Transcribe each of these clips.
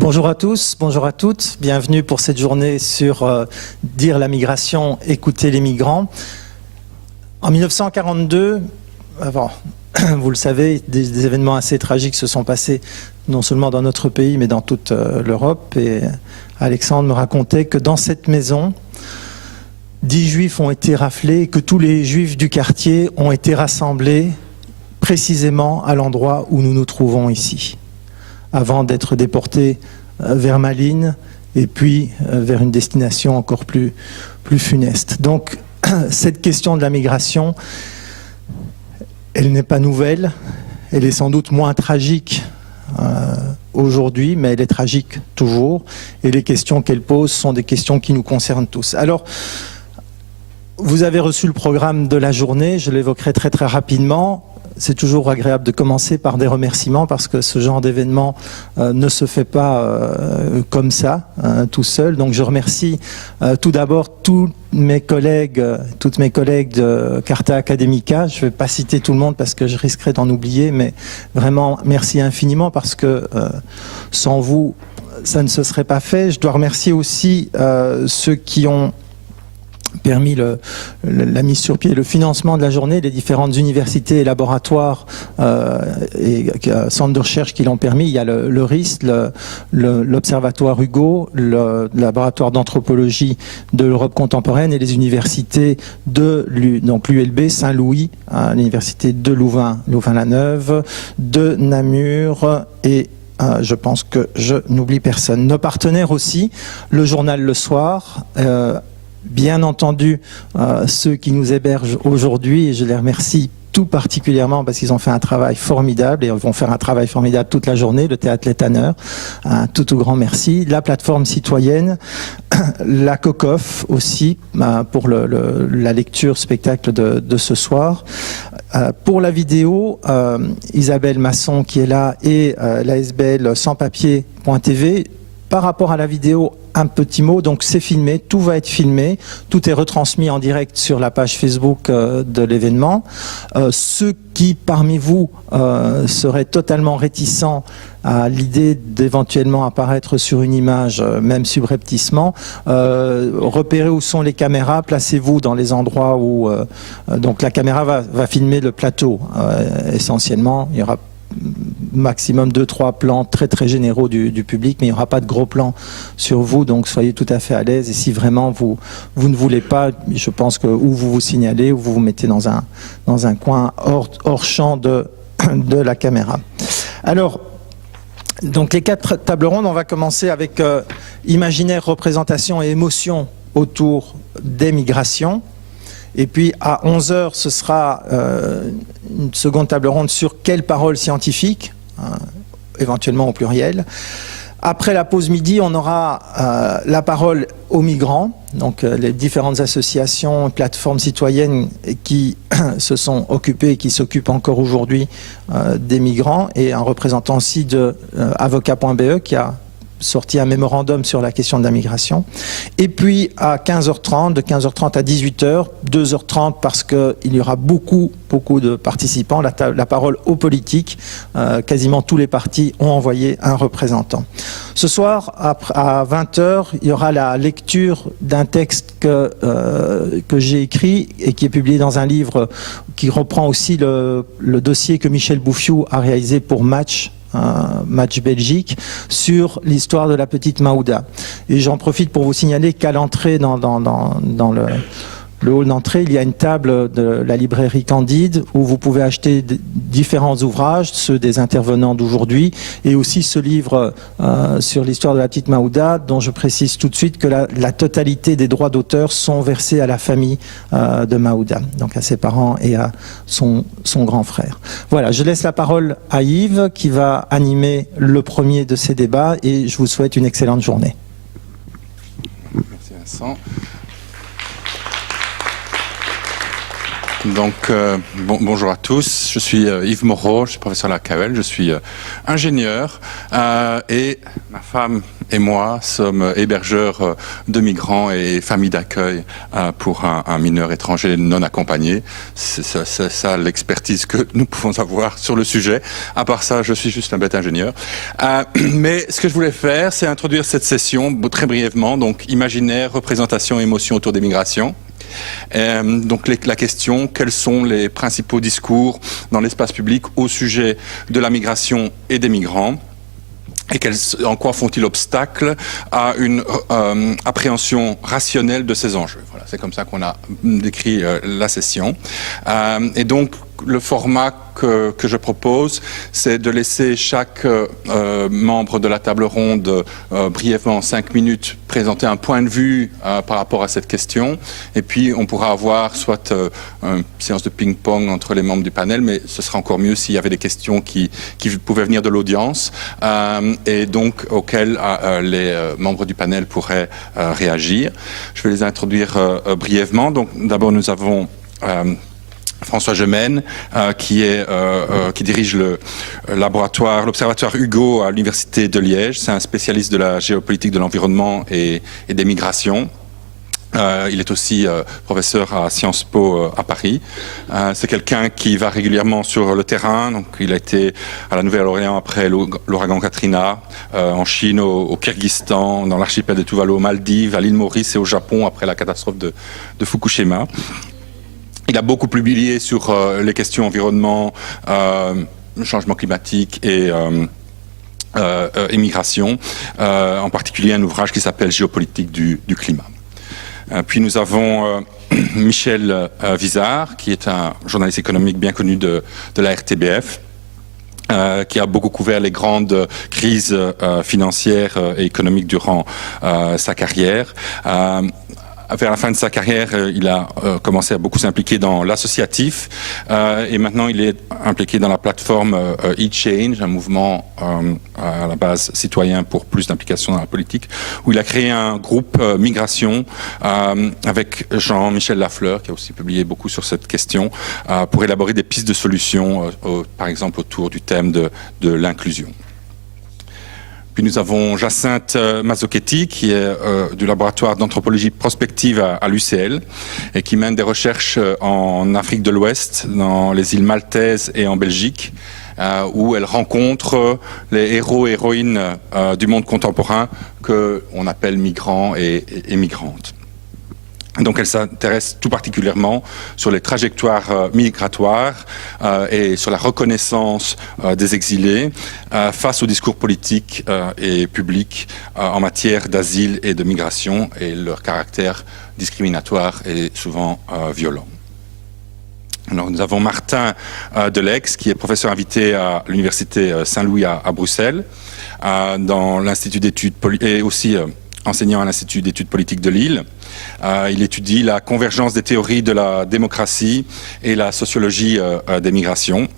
Bonjour à tous, bonjour à toutes. Bienvenue pour cette journée sur Dire la migration, écouter les migrants. En 1942, vous le savez, des événements assez tragiques se sont passés non seulement dans notre pays, mais dans toute l'Europe. Et Alexandre me racontait que dans cette maison, 10 juifs ont été raflés et que tous les juifs du quartier ont été rassemblés précisément à l'endroit où nous nous trouvons ici, avant d'être déportés vers Malines et puis vers une destination encore plus funeste. Donc, cette question de la migration, elle n'est pas nouvelle, elle est sans doute moins tragique aujourd'hui, mais elle est tragique toujours, et les questions qu'elle pose sont des questions qui nous concernent tous. Alors, vous avez reçu le programme de la journée, je l'évoquerai très rapidement. C'est toujours agréable de commencer par des remerciements parce que ce genre d'événement ne se fait pas comme ça, tout seul. Donc je remercie tout d'abord toutes mes collègues de Carta Academica. Je ne vais pas citer tout le monde parce que je risquerais d'en oublier, mais vraiment merci infiniment parce que sans vous, ça ne se serait pas fait. Je dois remercier aussi ceux qui ont permis la mise sur pied, le financement de la journée, les différentes universités et laboratoires et centres de recherche qui l'ont permis. Il y a le RIST, l'Observatoire Hugo, le laboratoire d'anthropologie de l'Europe contemporaine et les universités de l'ULB, Saint-Louis, l'université de Louvain-la-Neuve, de Namur et je pense que je n'oublie personne. Nos partenaires aussi, le journal Le Soir, bien entendu, ceux qui nous hébergent aujourd'hui, et je les remercie tout particulièrement parce qu'ils ont fait un travail formidable et vont faire un travail formidable toute la journée, le Théâtre Les Tanneurs, un tout grand merci. La plateforme citoyenne, la COCOF aussi, pour la lecture spectacle de ce soir. Pour la vidéo, Isabelle Masson qui est là et l'ASBL Sans-Papier.tv. Par rapport à la vidéo, un petit mot, donc c'est filmé, tout va être filmé, tout est retransmis en direct sur la page Facebook de l'événement. Ceux qui, parmi vous, seraient totalement réticents à l'idée d'éventuellement apparaître sur une image, même subrepticement, repérez où sont les caméras, placez-vous dans les endroits où... donc la caméra va filmer le plateau, essentiellement, il y aura maximum 2-3 plans très généraux du public, mais il n'y aura pas de gros plans sur vous, donc soyez tout à fait à l'aise. Et si vraiment vous ne voulez pas, je pense que ou vous signalez, ou vous vous mettez dans un coin hors champ de la caméra. Alors, donc les 4 tables rondes, on va commencer avec imaginaire, représentation et émotion autour des migrations. Et puis à 11h, ce sera une seconde table ronde sur quelles paroles scientifiques, éventuellement au pluriel. Après la pause midi, on aura la parole aux migrants, donc les différentes associations, plateformes citoyennes qui se sont occupées et qui s'occupent encore aujourd'hui des migrants, et un représentant aussi de avocat.be qui a sorti un mémorandum sur la question de la migration. Et puis à 15h30, de 15h30 à 18h, 2h30 parce qu'il y aura beaucoup de participants, la parole aux politiques. Quasiment tous les partis ont envoyé un représentant. Ce soir, à 20h, il y aura la lecture d'un texte que j'ai écrit et qui est publié dans un livre qui reprend aussi le dossier que Michel Bouffiou a réalisé pour Match Belgique, sur l'histoire de la petite Maouda. Et j'en profite pour vous signaler qu'à l'entrée dans le hall d'entrée, il y a une table de la librairie Candide où vous pouvez acheter différents ouvrages, ceux des intervenants d'aujourd'hui, et aussi ce livre sur l'histoire de la petite Maouda, dont je précise tout de suite que la totalité des droits d'auteur sont versés à la famille de Maouda, donc à ses parents et à son grand frère. Voilà, je laisse la parole à Yves qui va animer le premier de ces débats et je vous souhaite une excellente journée. Merci Vincent. Donc, bonjour à tous, je suis Yves Moreau, je suis professeur à la KEL, je suis ingénieur et ma femme et moi sommes hébergeurs de migrants et familles d'accueil pour un mineur étranger non accompagné. C'est ça l'expertise que nous pouvons avoir sur le sujet. À part ça, je suis juste un bête ingénieur. Mais ce que je voulais faire, c'est introduire cette session très brièvement, donc imaginaire, représentation, émotion autour des migrations. Donc la question, quels sont les principaux discours dans l'espace public au sujet de la migration et des migrants et en quoi font-ils obstacle à une appréhension rationnelle de ces enjeux. Voilà, c'est comme ça qu'on a décrit la session. Et donc le format que je propose, c'est de laisser chaque membre de la table ronde brièvement 5 minutes présenter un point de vue par rapport à cette question. Et puis on pourra avoir soit une séance de ping-pong entre les membres du panel, mais ce sera encore mieux s'il y avait des questions qui pouvaient venir de l'audience et donc auxquelles les membres du panel pourraient réagir. Je vais les introduire brièvement. Donc d'abord nous avons François Gemène, qui dirige le laboratoire, l'observatoire Hugo à l'Université de Liège. C'est un spécialiste de la géopolitique de l'environnement et des migrations. Il est aussi professeur à Sciences Po à Paris. C'est quelqu'un qui va régulièrement sur le terrain. Donc, il a été à la Nouvelle-Orléans après l'ouragan Katrina, en Chine, au Kyrgyzstan, dans l'archipel de Tuvalu, aux Maldives, à l'île Maurice et au Japon après la catastrophe de Fukushima. Il a beaucoup publié sur les questions environnement, changement climatique et immigration, en particulier un ouvrage qui s'appelle Géopolitique du climat. Puis nous avons Michel Vizard, qui est un journaliste économique bien connu de la RTBF, qui a beaucoup couvert les grandes crises financières et économiques durant sa carrière. Vers la fin de sa carrière, il a commencé à beaucoup s'impliquer dans l'associatif et maintenant il est impliqué dans la plateforme eChange, un mouvement à la base citoyen pour plus d'implication dans la politique, où il a créé un groupe migration avec Jean-Michel Lafleur, qui a aussi publié beaucoup sur cette question, pour élaborer des pistes de solutions, par exemple autour du thème de l'inclusion. Puis nous avons Jacinthe Mazzochetti, qui est du laboratoire d'anthropologie prospective à l'UCL et qui mène des recherches en Afrique de l'Ouest, dans les îles Maltaises et en Belgique, où elle rencontre les héros et héroïnes du monde contemporain qu'on appelle migrants et migrantes. Donc elle s'intéresse tout particulièrement sur les trajectoires migratoires et sur la reconnaissance des exilés face au discours politique et public en matière d'asile et de migration et leur caractère discriminatoire et souvent violent. Alors, nous avons Martin Delex, qui est professeur invité à l'Université Saint-Louis à Bruxelles, dans l'Institut d'études et aussi enseignant à l'Institut d'études politiques de Lille. Il étudie la convergence des théories de la démocratie et la sociologie des migrations.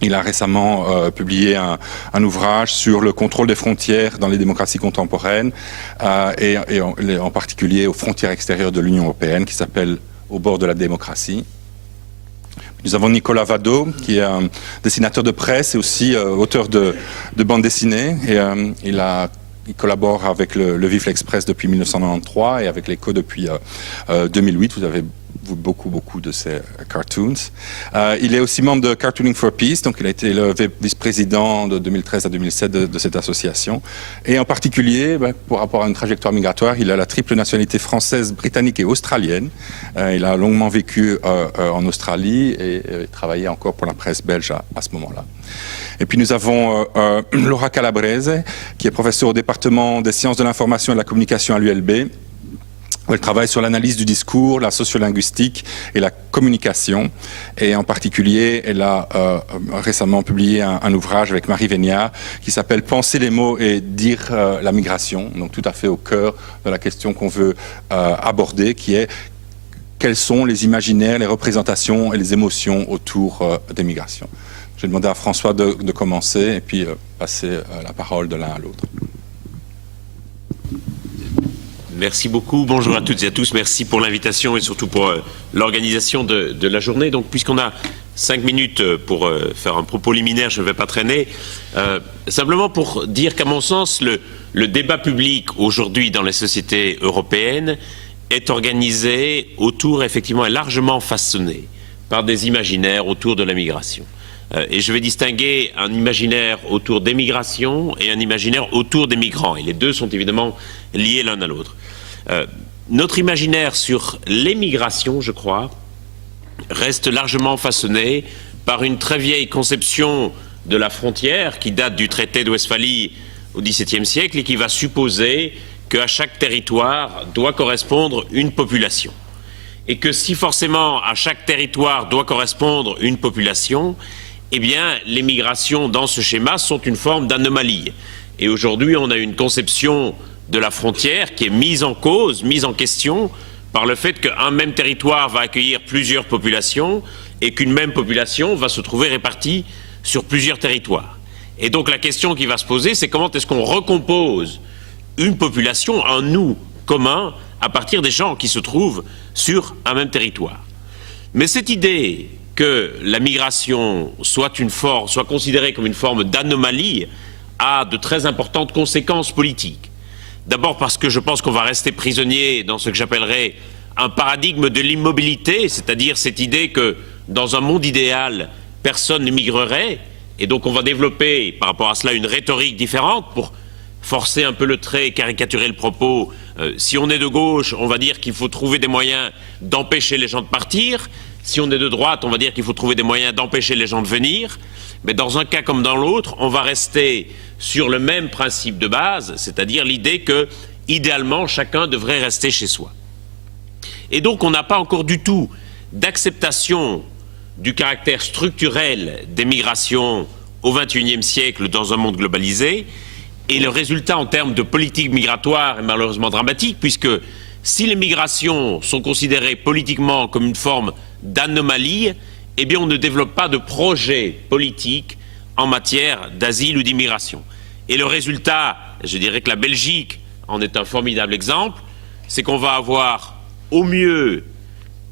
Il a récemment publié un ouvrage sur le contrôle des frontières dans les démocraties contemporaines et en particulier aux frontières extérieures de l'Union européenne, qui s'appelle « Au bord de la démocratie ». Nous avons Nicolas Vado, qui est un dessinateur de presse et aussi auteur de bande dessinée. Et il collabore avec le Vif l'Express depuis 1993 et avec l'Echo depuis 2008. Vous avez beaucoup de ces cartoons. Il est aussi membre de Cartooning for Peace, donc il a été le vice-président de 2013 à 2007 de cette association. Et en particulier, pour rapport à une trajectoire migratoire, il a la triple nationalité française, britannique et australienne. Il a longuement vécu en Australie et travaillé encore pour la presse belge à ce moment-là. Et puis nous avons Laura Calabrese, qui est professeure au département des sciences de l'information et de la communication à l'ULB. Elle travaille sur l'analyse du discours, la sociolinguistique et la communication. Et en particulier, elle a récemment publié un ouvrage avec Marie Véniard qui s'appelle « Penser les mots et dire la migration », donc tout à fait au cœur de la question qu'on veut aborder, qui est quels sont les imaginaires, les représentations et les émotions autour des migrations. Je vais demander à François de commencer et puis passer la parole de l'un à l'autre. Merci beaucoup. Bonjour à toutes et à tous. Merci pour l'invitation et surtout pour l'organisation de la journée. Donc, puisqu'on a 5 minutes pour faire un propos liminaire, je ne vais pas traîner. Simplement pour dire qu'à mon sens, le débat public aujourd'hui dans les sociétés européennes est organisé autour, effectivement, est largement façonné par des imaginaires autour de la migration. Et je vais distinguer un imaginaire autour des migrations et un imaginaire autour des migrants. Et les deux sont évidemment liés l'un à l'autre. Notre imaginaire sur les migrations, je crois, reste largement façonné par une très vieille conception de la frontière qui date du traité de Westphalie au XVIIe siècle et qui va supposer qu'à chaque territoire doit correspondre une population. Et que si forcément à chaque territoire doit correspondre une population, eh bien, les migrations dans ce schéma sont une forme d'anomalie. Et aujourd'hui, on a une conception de la frontière qui est mise en cause, mise en question, par le fait qu'un même territoire va accueillir plusieurs populations et qu'une même population va se trouver répartie sur plusieurs territoires. Et donc la question qui va se poser, c'est comment est-ce qu'on recompose une population, un nous commun, à partir des gens qui se trouvent sur un même territoire. Mais cette idée que la migration soit considérée comme une forme d'anomalie a de très importantes conséquences politiques. D'abord parce que je pense qu'on va rester prisonnier dans ce que j'appellerais un paradigme de l'immobilité, c'est-à-dire cette idée que dans un monde idéal, personne ne migrerait, et donc on va développer par rapport à cela une rhétorique différente pour forcer un peu le trait, caricaturer le propos. Si on est de gauche, on va dire qu'il faut trouver des moyens d'empêcher les gens de partir. Si on est de droite, on va dire qu'il faut trouver des moyens d'empêcher les gens de venir. Mais dans un cas comme dans l'autre, on va rester sur le même principe de base, c'est-à-dire l'idée que, idéalement, chacun devrait rester chez soi. Et donc, on n'a pas encore du tout d'acceptation du caractère structurel des migrations au XXIe siècle dans un monde globalisé. Et le résultat en termes de politique migratoire est malheureusement dramatique, puisque si les migrations sont considérées politiquement comme une forme d'anomalie, eh bien on ne développe pas de projet politique en matière d'asile ou d'immigration. Et le résultat, je dirais que la Belgique en est un formidable exemple, c'est qu'on va avoir au mieux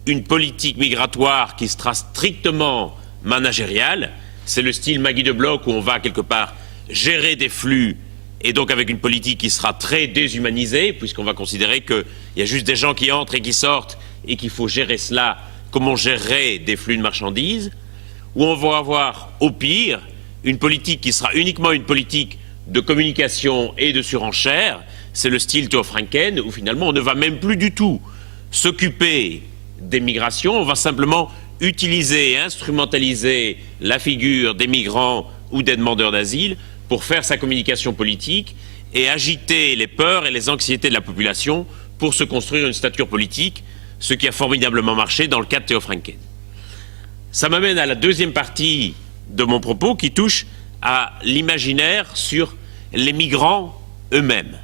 une politique migratoire qui sera strictement managériale, c'est le style Maggie de Bloch où on va quelque part gérer des flux et donc avec une politique qui sera très déshumanisée, puisqu'on va considérer qu'il y a juste des gens qui entrent et qui sortent et qu'il faut gérer cela comme on gérerait des flux de marchandises, où on va avoir au pire une politique qui sera uniquement une politique de communication et de surenchère, c'est le style Théo Franken, où finalement on ne va même plus du tout s'occuper des migrations, on va simplement utiliser et instrumentaliser la figure des migrants ou des demandeurs d'asile pour faire sa communication politique et agiter les peurs et les anxiétés de la population pour se construire une stature politique, ce qui a formidablement marché dans le cas de Théo Franken. Ça m'amène à la deuxième partie de mon propos qui touche à l'imaginaire sur les migrants eux-mêmes.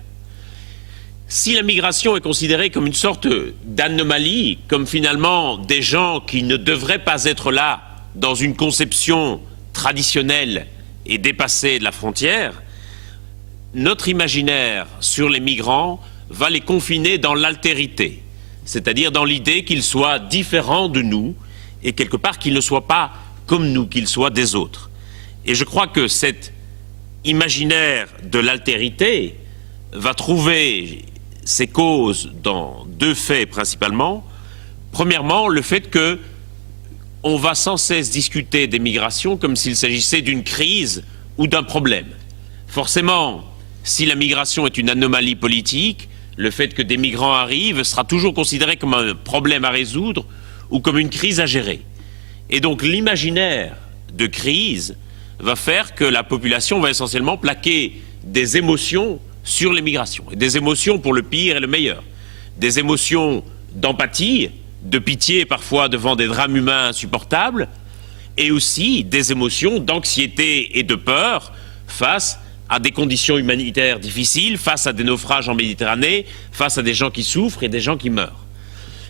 Si la migration est considérée comme une sorte d'anomalie, comme finalement des gens qui ne devraient pas être là dans une conception traditionnelle et dépassée de la frontière, notre imaginaire sur les migrants va les confiner dans l'altérité, c'est-à-dire dans l'idée qu'ils soient différents de nous et quelque part qu'ils ne soient pas comme nous, qu'ils soient des autres. Et je crois que cet imaginaire de l'altérité va trouver ses causes dans deux faits principalement. Premièrement, le fait que on va sans cesse discuter des migrations comme s'il s'agissait d'une crise ou d'un problème. Forcément, si la migration est une anomalie politique, le fait que des migrants arrivent sera toujours considéré comme un problème à résoudre ou comme une crise à gérer. Et donc l'imaginaire de crise va faire que la population va essentiellement plaquer des émotions sur les migrations. Et des émotions pour le pire et le meilleur. Des émotions d'empathie, de pitié parfois devant des drames humains insupportables, et aussi des émotions d'anxiété et de peur face à des conditions humanitaires difficiles, face à des naufrages en Méditerranée, face à des gens qui souffrent et des gens qui meurent.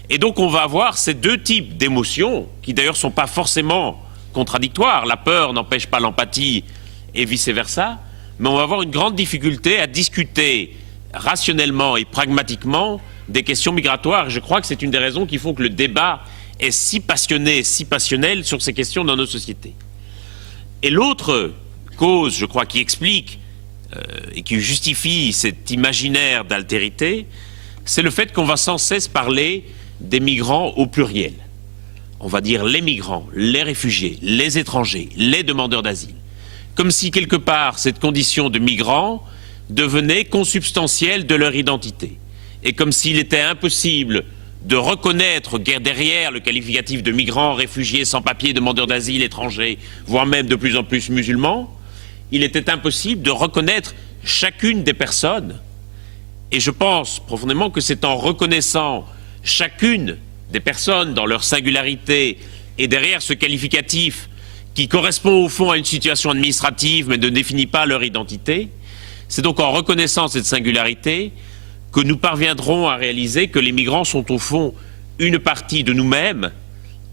Et donc on va avoir ces deux types d'émotions, qui d'ailleurs ne sont pas forcément contradictoires. La peur n'empêche pas l'empathie et vice-versa, mais on va avoir une grande difficulté à discuter rationnellement et pragmatiquement des questions migratoires. Et je crois que c'est une des raisons qui font que le débat est si passionné, si passionnel sur ces questions dans nos sociétés. Et l'autre cause, je crois, qui explique et qui justifie cet imaginaire d'altérité, c'est le fait qu'on va sans cesse parler des migrants au pluriel. On va dire les migrants, les réfugiés, les étrangers, les demandeurs d'asile. Comme si quelque part cette condition de migrant devenait consubstantielle de leur identité. Et comme s'il était impossible de reconnaître derrière le qualificatif de migrants, réfugiés, sans-papiers, demandeurs d'asile, étrangers, voire même de plus en plus musulmans, il était impossible de reconnaître chacune des personnes. Et je pense profondément que c'est en reconnaissant chacune des personnes dans leur singularité et derrière ce qualificatif qui correspond au fond à une situation administrative mais ne définit pas leur identité, c'est donc en reconnaissant cette singularité que nous parviendrons à réaliser que les migrants sont au fond une partie de nous-mêmes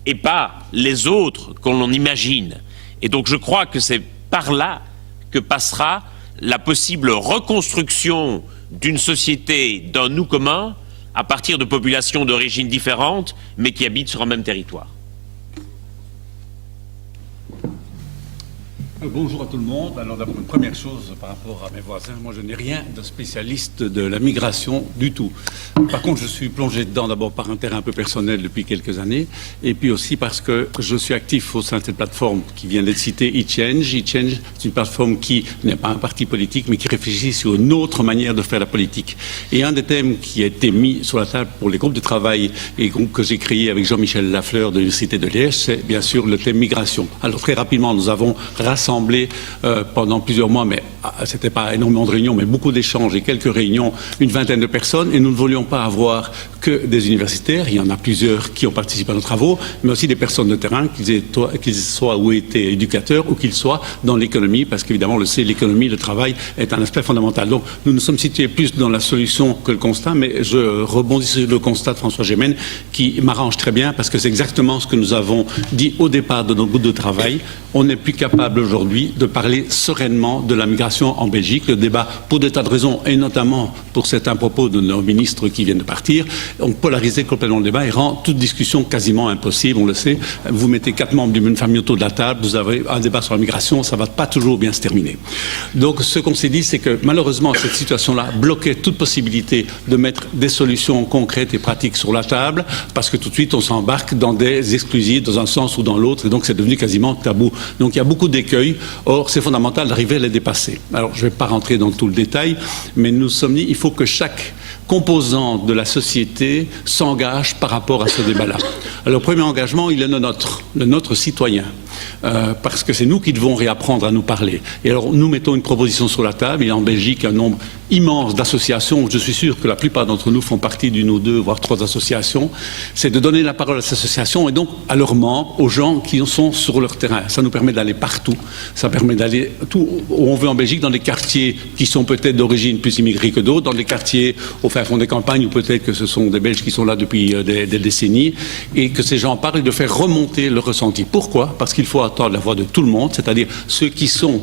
et pas les autres qu'on imagine. Et donc je crois que c'est par là que passera la possible reconstruction d'une société, d'un nous commun, à partir de populations d'origines différentes, mais qui habitent sur un même territoire. Bonjour à tout le monde. Alors d'abord, une première chose par rapport à mes voisins, moi je n'ai rien de spécialiste de la migration du tout. Par contre, je suis plongé dedans d'abord par un terrain un peu personnel depuis quelques années, et puis aussi parce que je suis actif au sein de cette plateforme qui vient d'être citée, eChange. eChange, c'est une plateforme qui n'est pas un parti politique, mais qui réfléchit sur une autre manière de faire la politique. Et un des thèmes qui a été mis sur la table pour les groupes de travail et groupes que j'ai créés avec Jean-Michel Lafleur de l'Université de Liège, c'est bien sûr le thème migration. Alors très rapidement, nous avons rassemblé pendant plusieurs mois, mais c'était pas énormément de réunions, mais beaucoup d'échanges et quelques réunions, une vingtaine de personnes, et nous ne voulions pas avoir que des universitaires, il y en a plusieurs qui ont participé à nos travaux, mais aussi des personnes de terrain, qu'ils soient ou étaient éducateurs ou qu'ils soient dans l'économie, parce qu'évidemment, on le sait, l'économie, le travail est un aspect fondamental. Donc, nous nous sommes situés plus dans la solution que le constat, mais je rebondis sur le constat de François Gémen, qui m'arrange très bien, parce que c'est exactement ce que nous avons dit au départ de notre groupe de travail. On n'est plus capable aujourd'hui de parler sereinement de la migration en Belgique. Le débat, pour des tas de raisons, et notamment pour certains propos de nos ministres qui viennent de partir, ont polarisé complètement le débat et rend toute discussion quasiment impossible, on le sait. Vous mettez 4 membres d'une famille autour de la table, vous avez un débat sur la migration, ça ne va pas toujours bien se terminer. Donc ce qu'on s'est dit, c'est que malheureusement, cette situation-là bloquait toute possibilité de mettre des solutions concrètes et pratiques sur la table, parce que tout de suite, on s'embarque dans des exclusifs, dans un sens ou dans l'autre, et donc c'est devenu quasiment tabou. Donc il y a beaucoup d'écueils. Or, c'est fondamental d'arriver à les dépasser. Alors, je ne vais pas rentrer dans tout le détail, mais nous nous sommes dit, il faut que chaque composant de la société s'engage par rapport à ce débat-là. Alors, le premier engagement, il est le nôtre citoyen. Parce que c'est nous qui devons réapprendre à nous parler. Et alors, nous mettons une proposition sur la table. Il y a en Belgique un nombre immense d'associations. Je suis sûr que la plupart d'entre nous font partie d'une ou deux, voire 3 associations. C'est de donner la parole à ces associations et donc à leurs membres, aux gens qui sont sur leur terrain. Ça nous permet d'aller partout. Ça permet d'aller tout où on veut en Belgique, dans des quartiers qui sont peut-être d'origine plus immigrée que d'autres, dans des quartiers au fin fond des campagnes où peut-être que ce sont des Belges qui sont là depuis des décennies, et que ces gens parlent et de faire remonter le ressenti. Pourquoi ? Parce qu'il faut attendre la voix de tout le monde, c'est-à-dire ceux qui sont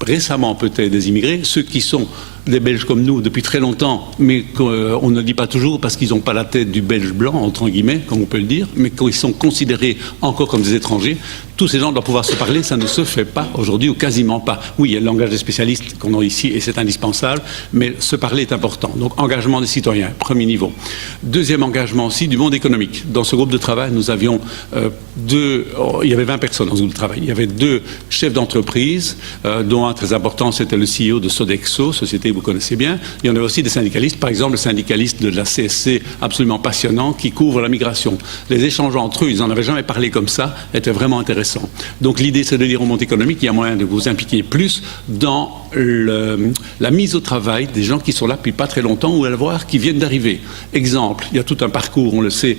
récemment peut-être des immigrés, ceux qui sont des Belges comme nous depuis très longtemps, mais qu'on ne dit pas toujours parce qu'ils n'ont pas la tête du Belge blanc, entre guillemets, comme on peut le dire, mais qu'ils sont considérés encore comme des étrangers. Tous ces gens doivent pouvoir se parler, ça ne se fait pas aujourd'hui ou quasiment pas. Oui, il y a le langage des spécialistes qu'on a ici et c'est indispensable, mais se parler est important. Donc engagement des citoyens, premier niveau. Deuxième engagement aussi du monde économique. Dans ce groupe de travail, nous avions il y avait 20 personnes dans ce groupe de travail. Il y avait 2 chefs d'entreprise, dont un très important, c'était le CEO de Sodexo, société que vous connaissez bien. Il y en avait aussi des syndicalistes, par exemple le syndicaliste de la CSC, absolument passionnant, qui couvre la migration. Les échanges entre eux, ils n'en avaient jamais parlé comme ça, étaient vraiment intéressants. Donc l'idée, c'est de dire au monde économique qu'il y a moyen de vous impliquer plus dans la mise au travail des gens qui sont là depuis pas très longtemps ou à le voir qui viennent d'arriver. Exemple, il y a tout un parcours, on le sait,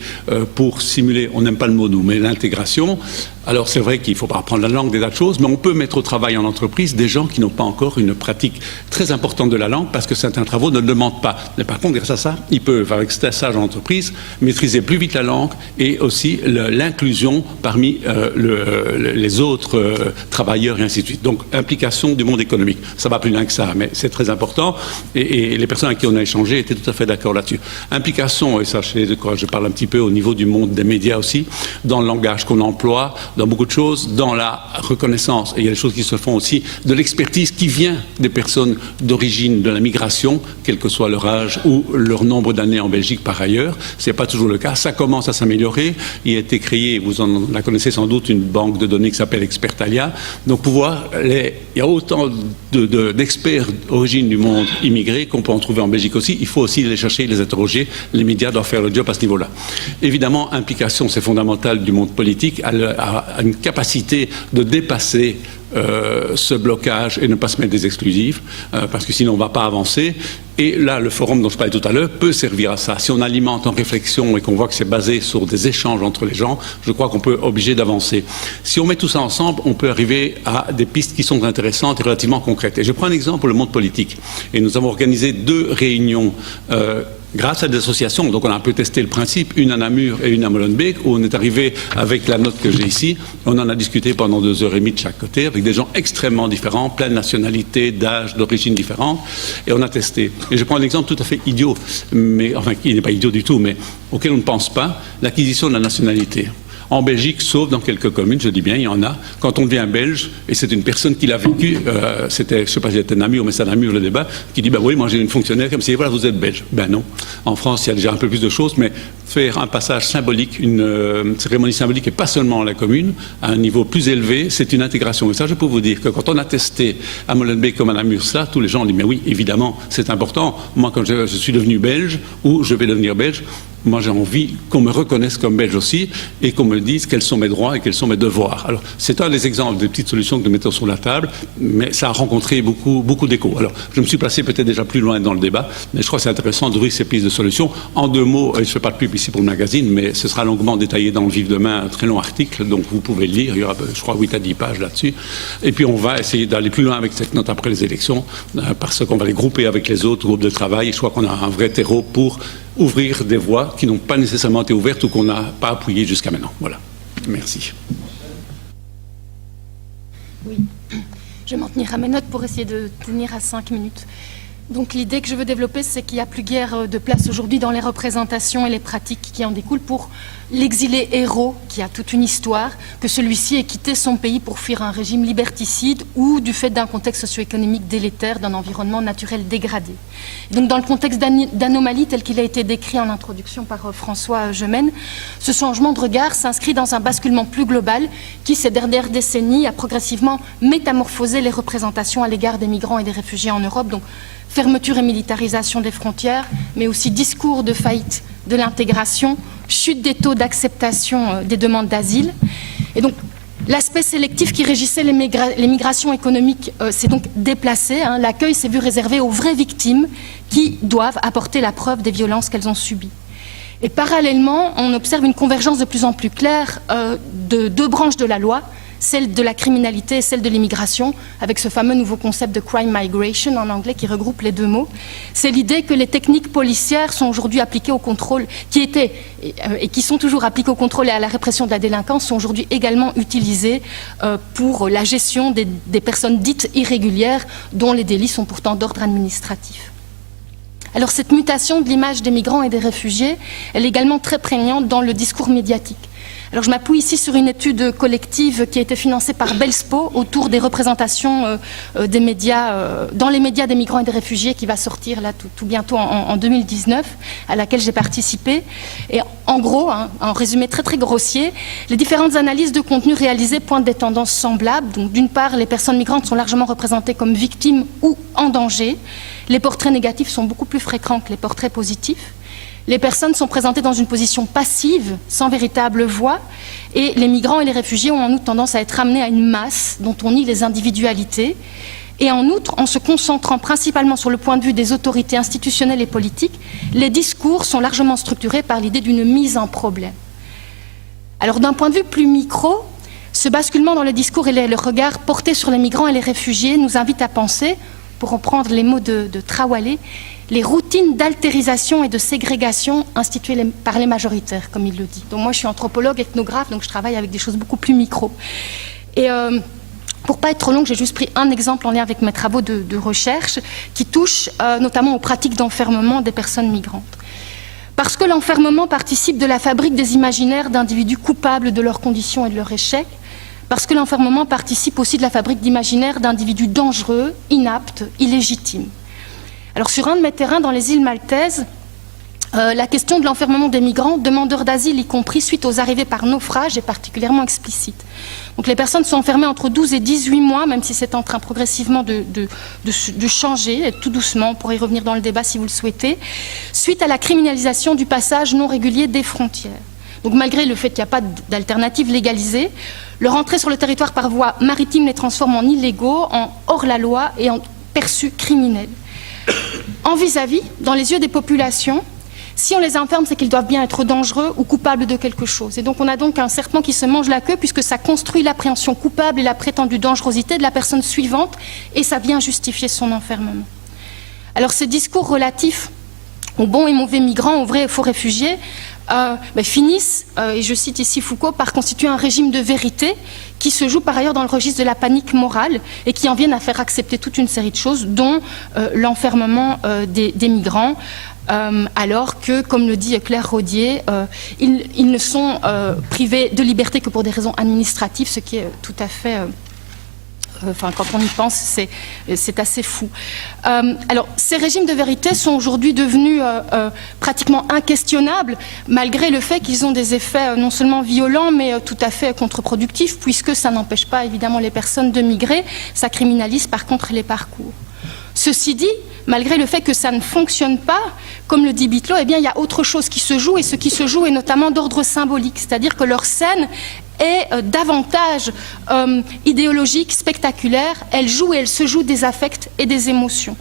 pour simuler, on n'aime pas le mot nous, mais l'intégration. Alors c'est vrai qu'il ne faut pas apprendre la langue, des tas de choses, mais on peut mettre au travail en entreprise des gens qui n'ont pas encore une pratique très importante de la langue parce que certains travaux ne le demandent pas. Mais par contre, grâce à ça, ils peuvent, avec cet stage en entreprise, maîtriser plus vite la langue et aussi l'inclusion parmi les autres travailleurs et ainsi de suite. Donc, implication du monde économique. Ça va plus loin que ça, mais c'est très important. Et les personnes avec qui on a échangé étaient tout à fait d'accord là-dessus. Implication, et sachez de quoi je parle un petit peu au niveau du monde des médias aussi, dans le langage qu'on emploie, dans beaucoup de choses, dans la reconnaissance. Et il y a des choses qui se font aussi, de l'expertise qui vient des personnes d'origine de la migration, quel que soit leur âge ou leur nombre d'années en Belgique par ailleurs. Ce n'est pas toujours le cas. Ça commence à s'améliorer. Il a été créé, vous en la connaissez sans doute, une banque de données qui s'appelle Expertalia. Donc il y a autant d'experts d'origine du monde immigré qu'on peut en trouver en Belgique aussi. Il faut aussi les chercher, les interroger. Les médias doivent faire le job à ce niveau-là. Évidemment, implication, c'est fondamental du monde politique, à une capacité de dépasser ce blocage et ne pas se mettre des exclusifs, parce que sinon on ne va pas avancer. Et là, le forum dont je parlais tout à l'heure peut servir à ça. Si on alimente en réflexion et qu'on voit que c'est basé sur des échanges entre les gens, je crois qu'on peut obliger d'avancer. Si on met tout ça ensemble, on peut arriver à des pistes qui sont intéressantes et relativement concrètes. Et je prends un exemple pour le monde politique. Et nous avons organisé 2 réunions grâce à des associations. Donc on a un peu testé le principe, une à Namur et une à Molenbeek, où on est arrivé avec la note que j'ai ici. On en a discuté pendant 2h30 de chaque côté, avec des gens extrêmement différents, plein de nationalités, d'âge, d'origines différentes. Et on a testé. Et je prends un exemple tout à fait idiot, mais, enfin, qui n'est pas idiot du tout, mais auquel on ne pense pas, l'acquisition de la nationalité. En Belgique, sauf dans quelques communes, je dis bien, il y en a. Quand on devient belge, et c'est une personne qui l'a vécu, c'était, je ne sais pas si c'était Namur, mais c'est à Namur le débat, qui dit, ben oui, moi j'ai une fonctionnaire comme si, voilà, vous êtes belge. Ben non. En France, il y a déjà un peu plus de choses, mais faire un passage symbolique, une cérémonie symbolique, et pas seulement à la commune, à un niveau plus élevé, c'est une intégration. Et ça, je peux vous dire que quand on a testé à Molenbeek comme à Namur ça, tous les gens ont dit, mais oui, évidemment, c'est important. Moi, quand je suis devenu belge, ou je vais devenir belge, moi, j'ai envie qu'on me reconnaisse comme belge aussi et qu'on me dise quels sont mes droits et quels sont mes devoirs. Alors, c'est un des exemples des petites solutions que nous mettons sur la table, mais ça a rencontré beaucoup d'écho. Alors, je me suis placé peut-être déjà plus loin dans le débat, mais je crois que c'est intéressant d'ouvrir ces pistes de solutions. En 2 mots, je ne fais pas de pub ici pour le magazine, mais ce sera longuement détaillé dans le Vif demain, un très long article, donc vous pouvez le lire. Il y aura, je crois, 8 à 10 pages là-dessus. Et puis, on va essayer d'aller plus loin avec cette note après les élections, parce qu'on va les grouper avec les autres groupes de travail. Et je crois qu'on a un vrai terreau pour ouvrir des voies qui n'ont pas nécessairement été ouvertes ou qu'on n'a pas appuyées jusqu'à maintenant. Voilà. Merci. Oui, je vais m'en tenir à mes notes pour essayer de tenir à 5 minutes. Donc l'idée que je veux développer, c'est qu'il n'y a plus guère de place aujourd'hui dans les représentations et les pratiques qui en découlent pour l'exilé héros, qui a toute une histoire, que celui-ci ait quitté son pays pour fuir un régime liberticide ou du fait d'un contexte socio-économique délétère, d'un environnement naturel dégradé. Et donc dans le contexte d'anomalie tel qu'il a été décrit en introduction par François Gemène, ce changement de regard s'inscrit dans un basculement plus global qui, ces dernières décennies, a progressivement métamorphosé les représentations à l'égard des migrants et des réfugiés en Europe. Donc, fermeture et militarisation des frontières, mais aussi discours de faillite de l'intégration, chute des taux d'acceptation des demandes d'asile. Et donc, l'aspect sélectif qui régissait les migrations économiques s'est donc déplacé. L'accueil s'est vu réservé aux vraies victimes qui doivent apporter la preuve des violences qu'elles ont subies. Et parallèlement, on observe une convergence de plus en plus claire de 2 branches de la loi, celle de la criminalité et celle de l'immigration, avec ce fameux nouveau concept de crime migration en anglais qui regroupe les 2 mots. C'est l'idée que les techniques policières sont aujourd'hui appliquées au contrôle, qui étaient et qui sont toujours appliquées au contrôle et à la répression de la délinquance, sont aujourd'hui également utilisées pour la gestion des personnes dites irrégulières, dont les délits sont pourtant d'ordre administratif. Alors cette mutation de l'image des migrants et des réfugiés, elle est également très prégnante dans le discours médiatique. Alors je m'appuie ici sur une étude collective qui a été financée par Belspo autour des représentations des médias, dans les médias des migrants et des réfugiés, qui va sortir là tout bientôt en 2019, à laquelle j'ai participé. Et en gros, en résumé très très grossier, les différentes analyses de contenu réalisées pointent des tendances semblables. Donc d'une part, les personnes migrantes sont largement représentées comme victimes ou en danger. Les portraits négatifs sont beaucoup plus fréquents que les portraits positifs. Les personnes sont présentées dans une position passive, sans véritable voix, et les migrants et les réfugiés ont en outre tendance à être amenés à une masse dont on nie les individualités. Et en outre, en se concentrant principalement sur le point de vue des autorités institutionnelles et politiques, les discours sont largement structurés par l'idée d'une mise en problème. Alors d'un point de vue plus micro, Ce basculement dans le discours et le regard porté sur les migrants et les réfugiés nous invite à penser, pour reprendre les mots de Trawalé, les routines d'altérisation et de ségrégation instituées par les majoritaires, comme il le dit. Donc moi, je suis anthropologue, ethnographe, donc je travaille avec des choses beaucoup plus micro. Et pour pas être trop longue, j'ai juste pris un exemple en lien avec mes travaux de recherche qui touche notamment aux pratiques d'enfermement des personnes migrantes. Parce que l'enfermement participe de la fabrique des imaginaires d'individus coupables de leurs conditions et de leur échec, parce que l'enfermement participe aussi de la fabrique d'imaginaires d'individus dangereux, inaptes, illégitimes. Alors sur un de mes terrains dans les îles Maltaises, la question de l'enfermement des migrants, demandeurs d'asile y compris, suite aux arrivées par naufrage, est particulièrement explicite. Donc les personnes sont enfermées entre 12 et 18 mois, même si c'est en train progressivement de changer, tout doucement, on pourrait y revenir dans le débat si vous le souhaitez, suite à la criminalisation du passage non régulier des frontières. Donc malgré le fait qu'il n'y a pas d'alternative légalisée, leur entrée sur le territoire par voie maritime les transforme en illégaux, en hors-la-loi et en perçus criminels. En vis-à-vis, dans les yeux des populations, si on les enferme, c'est qu'ils doivent bien être dangereux ou coupables de quelque chose. Et donc on a donc un serpent qui se mange la queue puisque ça construit l'appréhension coupable et la prétendue dangerosité de la personne suivante et ça vient justifier son enfermement. Alors ces discours relatifs aux bons et mauvais migrants, aux vrais et faux réfugiés, finissent, et je cite ici Foucault, par constituer un régime de vérité qui se joue par ailleurs dans le registre de la panique morale et qui en viennent à faire accepter toute une série de choses, dont l'enfermement des migrants, alors que, comme le dit Claire Rodier, ils ne sont privés de liberté que pour des raisons administratives, ce qui est tout à fait... quand on y pense, c'est assez fou. Alors, ces régimes de vérité sont aujourd'hui devenus pratiquement inquestionnables, malgré le fait qu'ils ont des effets non seulement violents, mais tout à fait contre-productifs, puisque ça n'empêche pas évidemment les personnes de migrer, ça criminalise par contre les parcours. Ceci dit, malgré le fait que ça ne fonctionne pas, comme le dit Bitlow, eh bien, il y a autre chose qui se joue, et ce qui se joue est notamment d'ordre symbolique, c'est-à-dire que leur scène est davantage idéologique, spectaculaire, elle joue et elle se joue des affects et des émotions.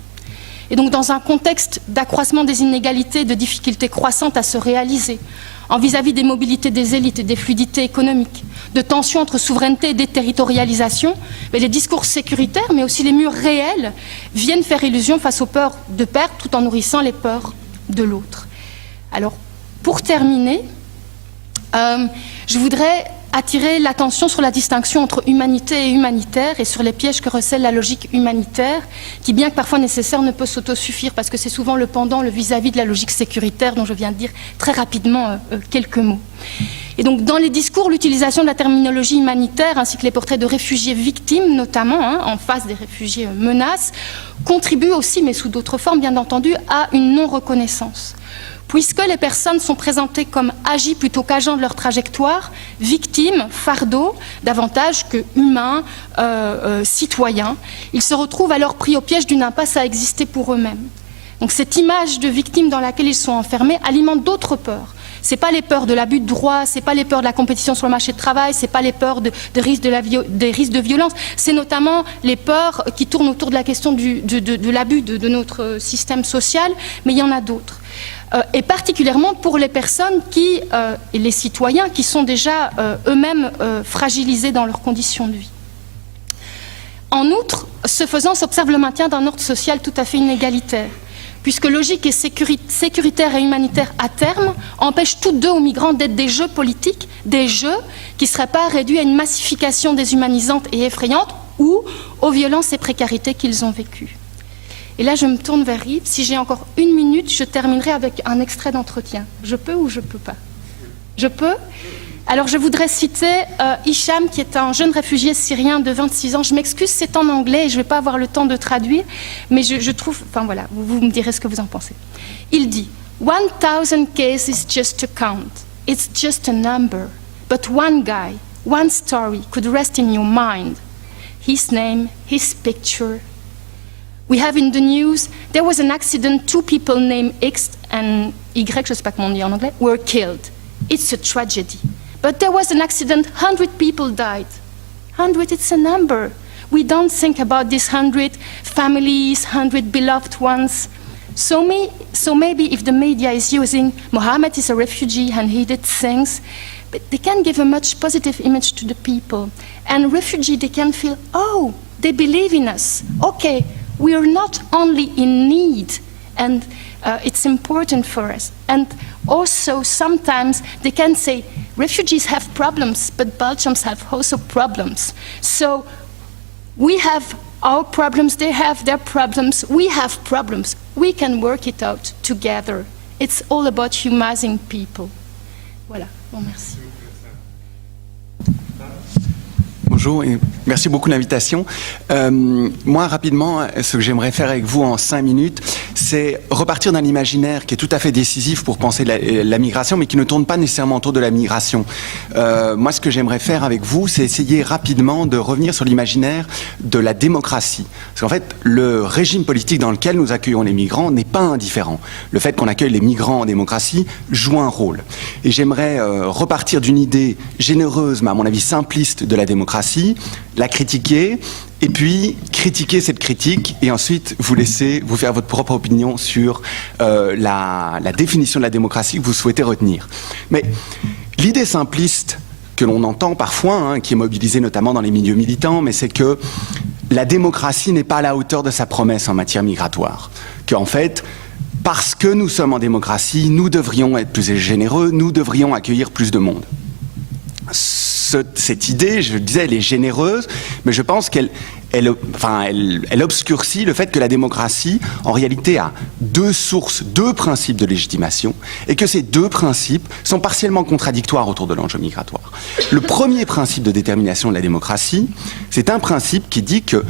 Et donc dans un contexte d'accroissement des inégalités, de difficultés croissantes à se réaliser, en vis-à-vis des mobilités des élites et des fluidités économiques, de tensions entre souveraineté et déterritorialisation, les discours sécuritaires, mais aussi les murs réels, viennent faire illusion face aux peurs de perte tout en nourrissant les peurs de l'autre. Alors, pour terminer, je voudrais attirer l'attention sur la distinction entre humanité et humanitaire et sur les pièges que recèle la logique humanitaire qui, bien que parfois nécessaire, ne peut s'autosuffire parce que c'est souvent le pendant, le vis-à-vis de la logique sécuritaire dont je viens de dire très rapidement quelques mots. Et donc dans les discours, l'utilisation de la terminologie humanitaire ainsi que les portraits de réfugiés victimes notamment, en face des réfugiés menaces, contribuent aussi, mais sous d'autres formes bien entendu, à une non-reconnaissance. Puisque les personnes sont présentées comme agies plutôt qu'agents de leur trajectoire, victimes, fardeaux, davantage que humains, citoyens, ils se retrouvent alors pris au piège d'une impasse à exister pour eux-mêmes. Donc cette image de victime dans laquelle ils sont enfermés alimente d'autres peurs. Ce n'est pas les peurs de l'abus de droit, ce n'est pas les peurs de la compétition sur le marché de travail, ce n'est pas les peurs des risques de violence, c'est notamment les peurs qui tournent autour de la question de l'abus de notre système social, mais il y en a d'autres. Et particulièrement pour les personnes et les citoyens qui sont déjà eux-mêmes fragilisés dans leurs conditions de vie. En outre, ce faisant, s'observe le maintien d'un ordre social tout à fait inégalitaire, puisque logique et sécuritaire et humanitaire à terme empêchent toutes deux aux migrants d'être des jeux politiques, des jeux qui ne seraient pas réduits à une massification déshumanisante et effrayante ou aux violences et précarités qu'ils ont vécues. Et là, je me tourne vers Yves. Si j'ai encore 1 minute, je terminerai avec un extrait d'entretien. Je peux ou je ne peux pas? Je peux? Alors, je voudrais citer Hicham, qui est un jeune réfugié syrien de 26 ans. Je m'excuse, c'est en anglais et je ne vais pas avoir le temps de traduire, mais je trouve... Enfin, voilà, vous me direz ce que vous en pensez. Il dit « 1000 cases is just a count. It's just a number. But one guy, one story could rest in your mind. His name, his picture... We have in the news, there was an accident, 2 people named X and Y, je ne sais pas comment on dit en anglais, were killed. It's a tragedy. But there was an accident, 100 people died. 100, it's a number. We don't think about these 100 families, 100 beloved ones. So maybe if the media is using Mohammed is a refugee and he did things, they can give a much positive image to the people. And refugees, they can feel, oh, they believe in us. Okay, we are not only in need, and it's important for us. And also, sometimes they can say, refugees have problems, but Belgians have also problems. So we have our problems, they have their problems, we have problems. We can work it out together. It's all about humanizing people. Voilà, bon, merci. Bonjour et merci beaucoup de l'invitation. Moi, rapidement, ce que j'aimerais faire avec vous en 5 minutes, c'est repartir d'un imaginaire qui est tout à fait décisif pour penser la migration, mais qui ne tourne pas nécessairement autour de la migration. Moi, ce que j'aimerais faire avec vous, c'est essayer rapidement de revenir sur l'imaginaire de la démocratie. Parce qu'en fait, le régime politique dans lequel nous accueillons les migrants n'est pas indifférent. Le fait qu'on accueille les migrants en démocratie joue un rôle. Et j'aimerais repartir d'une idée généreuse, mais à mon avis simpliste de la démocratie, la critiquer, et puis critiquer cette critique, et ensuite vous laisser vous faire votre propre opinion sur la définition de la démocratie que vous souhaitez retenir. Mais l'idée simpliste que l'on entend parfois, hein, qui est mobilisée notamment dans les milieux militants, mais c'est que la démocratie n'est pas à la hauteur de sa promesse en matière migratoire. Qu'en fait, parce que nous sommes en démocratie, nous devrions être plus généreux, nous devrions accueillir plus de monde. Cette idée, je le disais, elle est généreuse, mais je pense qu'elle obscurcit le fait que la démocratie, en réalité, a deux sources, deux principes de légitimation, et que ces deux principes sont partiellement contradictoires autour de l'enjeu migratoire. Le premier principe de détermination de la démocratie, c'est un principe qui dit que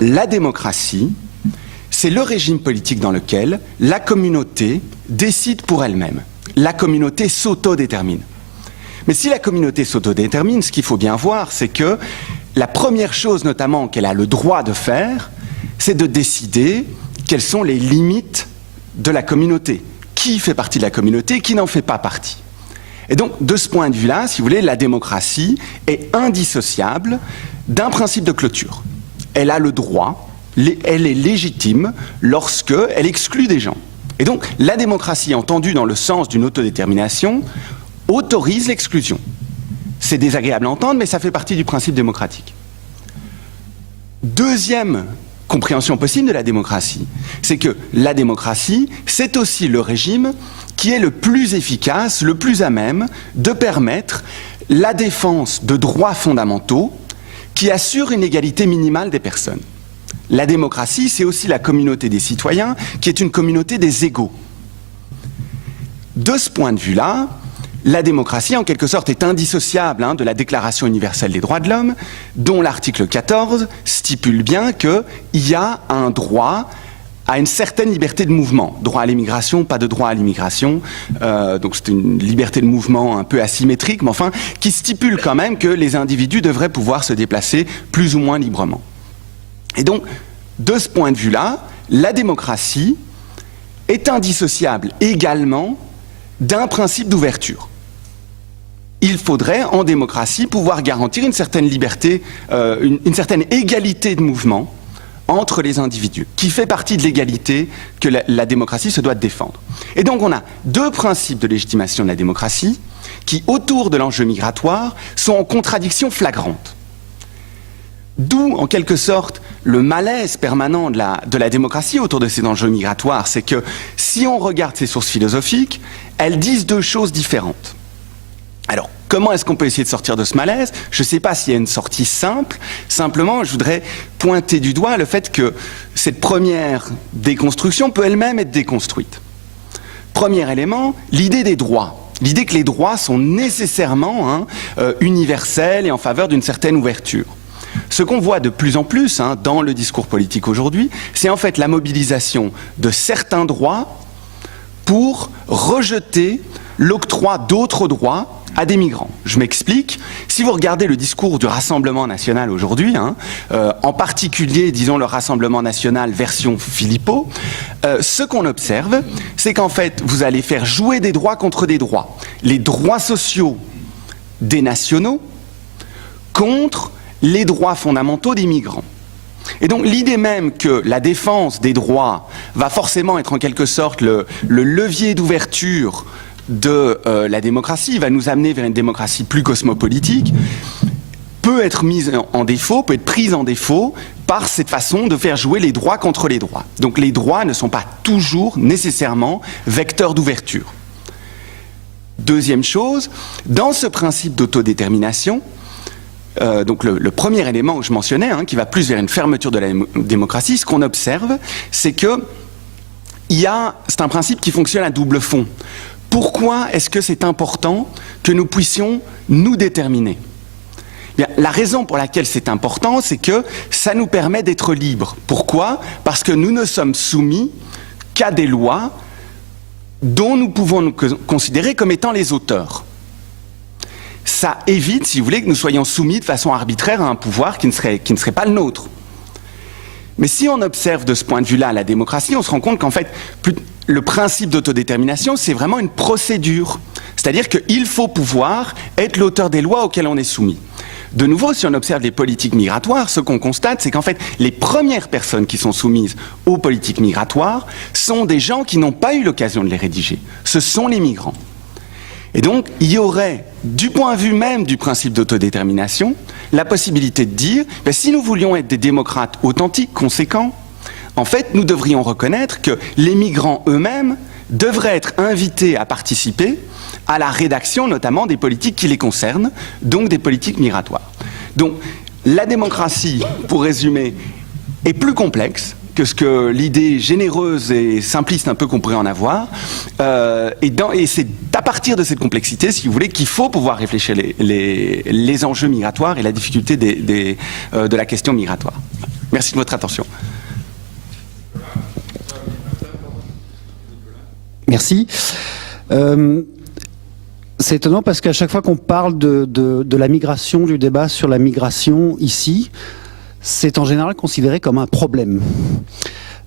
la démocratie, c'est le régime politique dans lequel la communauté décide pour elle-même. La communauté s'autodétermine. Mais si la communauté s'autodétermine, ce qu'il faut bien voir, c'est que la première chose notamment qu'elle a le droit de faire, c'est de décider quelles sont les limites de la communauté. Qui fait partie de la communauté, qui n'en fait pas partie. Et donc, de ce point de vue-là, si vous voulez, la démocratie est indissociable d'un principe de clôture. Elle a le droit, elle est légitime lorsqu'elle exclut des gens. Et donc, la démocratie, entendue dans le sens d'une autodétermination, autorise l'exclusion. C'est désagréable à entendre, mais ça fait partie du principe démocratique. Deuxième compréhension possible de la démocratie, c'est que la démocratie, c'est aussi le régime qui est le plus efficace, le plus à même de permettre la défense de droits fondamentaux qui assurent une égalité minimale des personnes. La démocratie, c'est aussi la communauté des citoyens, qui est une communauté des égaux. De ce point de vue-là, la démocratie, en quelque sorte, est indissociable de la Déclaration universelle des droits de l'homme, dont l'article 14 stipule bien qu'il y a un droit à une certaine liberté de mouvement. Droit à l'immigration, pas de droit à l'immigration. Donc c'est une liberté de mouvement un peu asymétrique, mais enfin, qui stipule quand même que les individus devraient pouvoir se déplacer plus ou moins librement. Et donc, de ce point de vue-là, la démocratie est indissociable également d'un principe d'ouverture. Il faudrait, en démocratie, pouvoir garantir une certaine liberté, une certaine égalité de mouvement entre les individus, qui fait partie de l'égalité que la démocratie se doit de défendre. Et donc on a deux principes de légitimation de la démocratie qui, autour de l'enjeu migratoire, sont en contradiction flagrante. D'où, en quelque sorte, le malaise permanent de la démocratie autour de ces enjeux migratoires. C'est que, si on regarde ces sources philosophiques, elles disent deux choses différentes. Alors, comment est-ce qu'on peut essayer de sortir de ce malaise? Je ne sais pas s'il y a une sortie simple. Simplement, je voudrais pointer du doigt le fait que cette première déconstruction peut elle-même être déconstruite. Premier élément, l'idée des droits. L'idée que les droits sont nécessairement universels et en faveur d'une certaine ouverture. Ce qu'on voit de plus en plus dans le discours politique aujourd'hui, c'est en fait la mobilisation de certains droits pour rejeter l'octroi d'autres droits à des migrants. Je m'explique. Si vous regardez le discours du Rassemblement national aujourd'hui, en particulier, disons, le Rassemblement national version Philippot, ce qu'on observe, c'est qu'en fait, vous allez faire jouer des droits contre des droits. Les droits sociaux des nationaux contre les droits fondamentaux des migrants. Et donc l'idée même que la défense des droits va forcément être en quelque sorte le levier d'ouverture de la démocratie, va nous amener vers une démocratie plus cosmopolitique, peut être mise en défaut, peut être prise en défaut par cette façon de faire jouer les droits contre les droits. Donc les droits ne sont pas toujours nécessairement vecteurs d'ouverture. Deuxième chose, dans ce principe d'autodétermination, donc le premier élément que je mentionnais, qui va plus vers une fermeture de la démocratie, ce qu'on observe, c'est que c'est un principe qui fonctionne à double fond. Pourquoi est-ce que c'est important que nous puissions nous déterminer ? Bien, la raison pour laquelle c'est important, c'est que ça nous permet d'être libres. Pourquoi ? Parce que nous ne sommes soumis qu'à des lois dont nous pouvons nous considérer comme étant les auteurs. Ça évite, si vous voulez, que nous soyons soumis de façon arbitraire à un pouvoir qui ne serait pas le nôtre. Mais si on observe de ce point de vue-là la démocratie, on se rend compte qu'en fait, le principe d'autodétermination, c'est vraiment une procédure. C'est-à-dire qu'il faut pouvoir être l'auteur des lois auxquelles on est soumis. De nouveau, si on observe les politiques migratoires, ce qu'on constate, c'est qu'en fait, les premières personnes qui sont soumises aux politiques migratoires sont des gens qui n'ont pas eu l'occasion de les rédiger. Ce sont les migrants. Et donc, il y aurait, du point de vue même du principe d'autodétermination, la possibilité de dire, si nous voulions être des démocrates authentiques, conséquents, en fait, nous devrions reconnaître que les migrants eux-mêmes devraient être invités à participer à la rédaction notamment des politiques qui les concernent, donc des politiques migratoires. Donc la démocratie, pour résumer, est plus complexe que ce que l'idée généreuse et simpliste un peu qu'on pourrait en avoir, et c'est à partir de cette complexité, si vous voulez, qu'il faut pouvoir réfléchir les enjeux migratoires et la difficulté de la question migratoire. Merci de votre attention. Merci. C'est étonnant parce qu'à chaque fois qu'on parle de la migration, du débat sur la migration ici, c'est en général considéré comme un problème.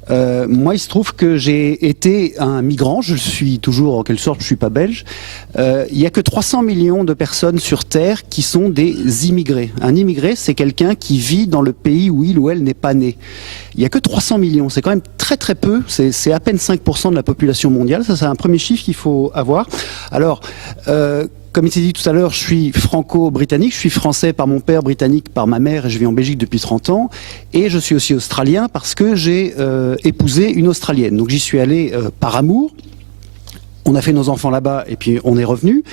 Moi, il se trouve que j'ai été un migrant, je suis toujours, en quelque sorte, je ne suis pas belge. Il n'y a que 300 millions de personnes sur Terre qui sont des immigrés. Un immigré, c'est quelqu'un qui vit dans le pays où il ou elle n'est pas né. Il n'y a que 300 millions, c'est quand même très très peu, c'est à peine 5% de la population mondiale, ça c'est un premier chiffre qu'il faut avoir. Alors, comme il s'est dit tout à l'heure, je suis franco-britannique, je suis français par mon père, britannique par ma mère, et je vis en Belgique depuis 30 ans. Et je suis aussi australien parce que j'ai épousé une Australienne. Donc j'y suis allé par amour. On a fait nos enfants là-bas et puis on est revenu.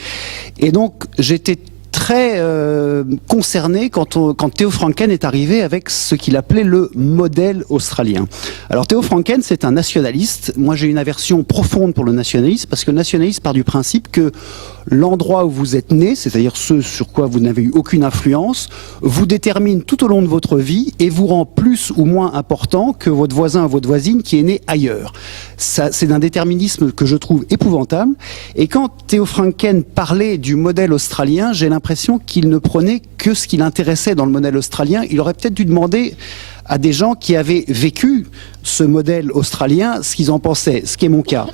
Et donc j'étais très concerné quand Theo Franken est arrivé avec ce qu'il appelait le modèle australien. Alors Theo Franken, c'est un nationaliste. Moi, j'ai une aversion profonde pour le nationalisme parce que le nationalisme part du principe que l'endroit où vous êtes né, c'est-à-dire ce sur quoi vous n'avez eu aucune influence, vous détermine tout au long de votre vie et vous rend plus ou moins important que votre voisin ou votre voisine qui est né ailleurs. C'est d'un déterminisme que je trouve épouvantable. Et quand Theo Franken parlait du modèle australien, j'ai l'impression qu'il ne prenait que ce qui l'intéressait dans le modèle australien. Il aurait peut-être dû demander à des gens qui avaient vécu ce modèle australien ce qu'ils en pensaient, ce qui est mon cas.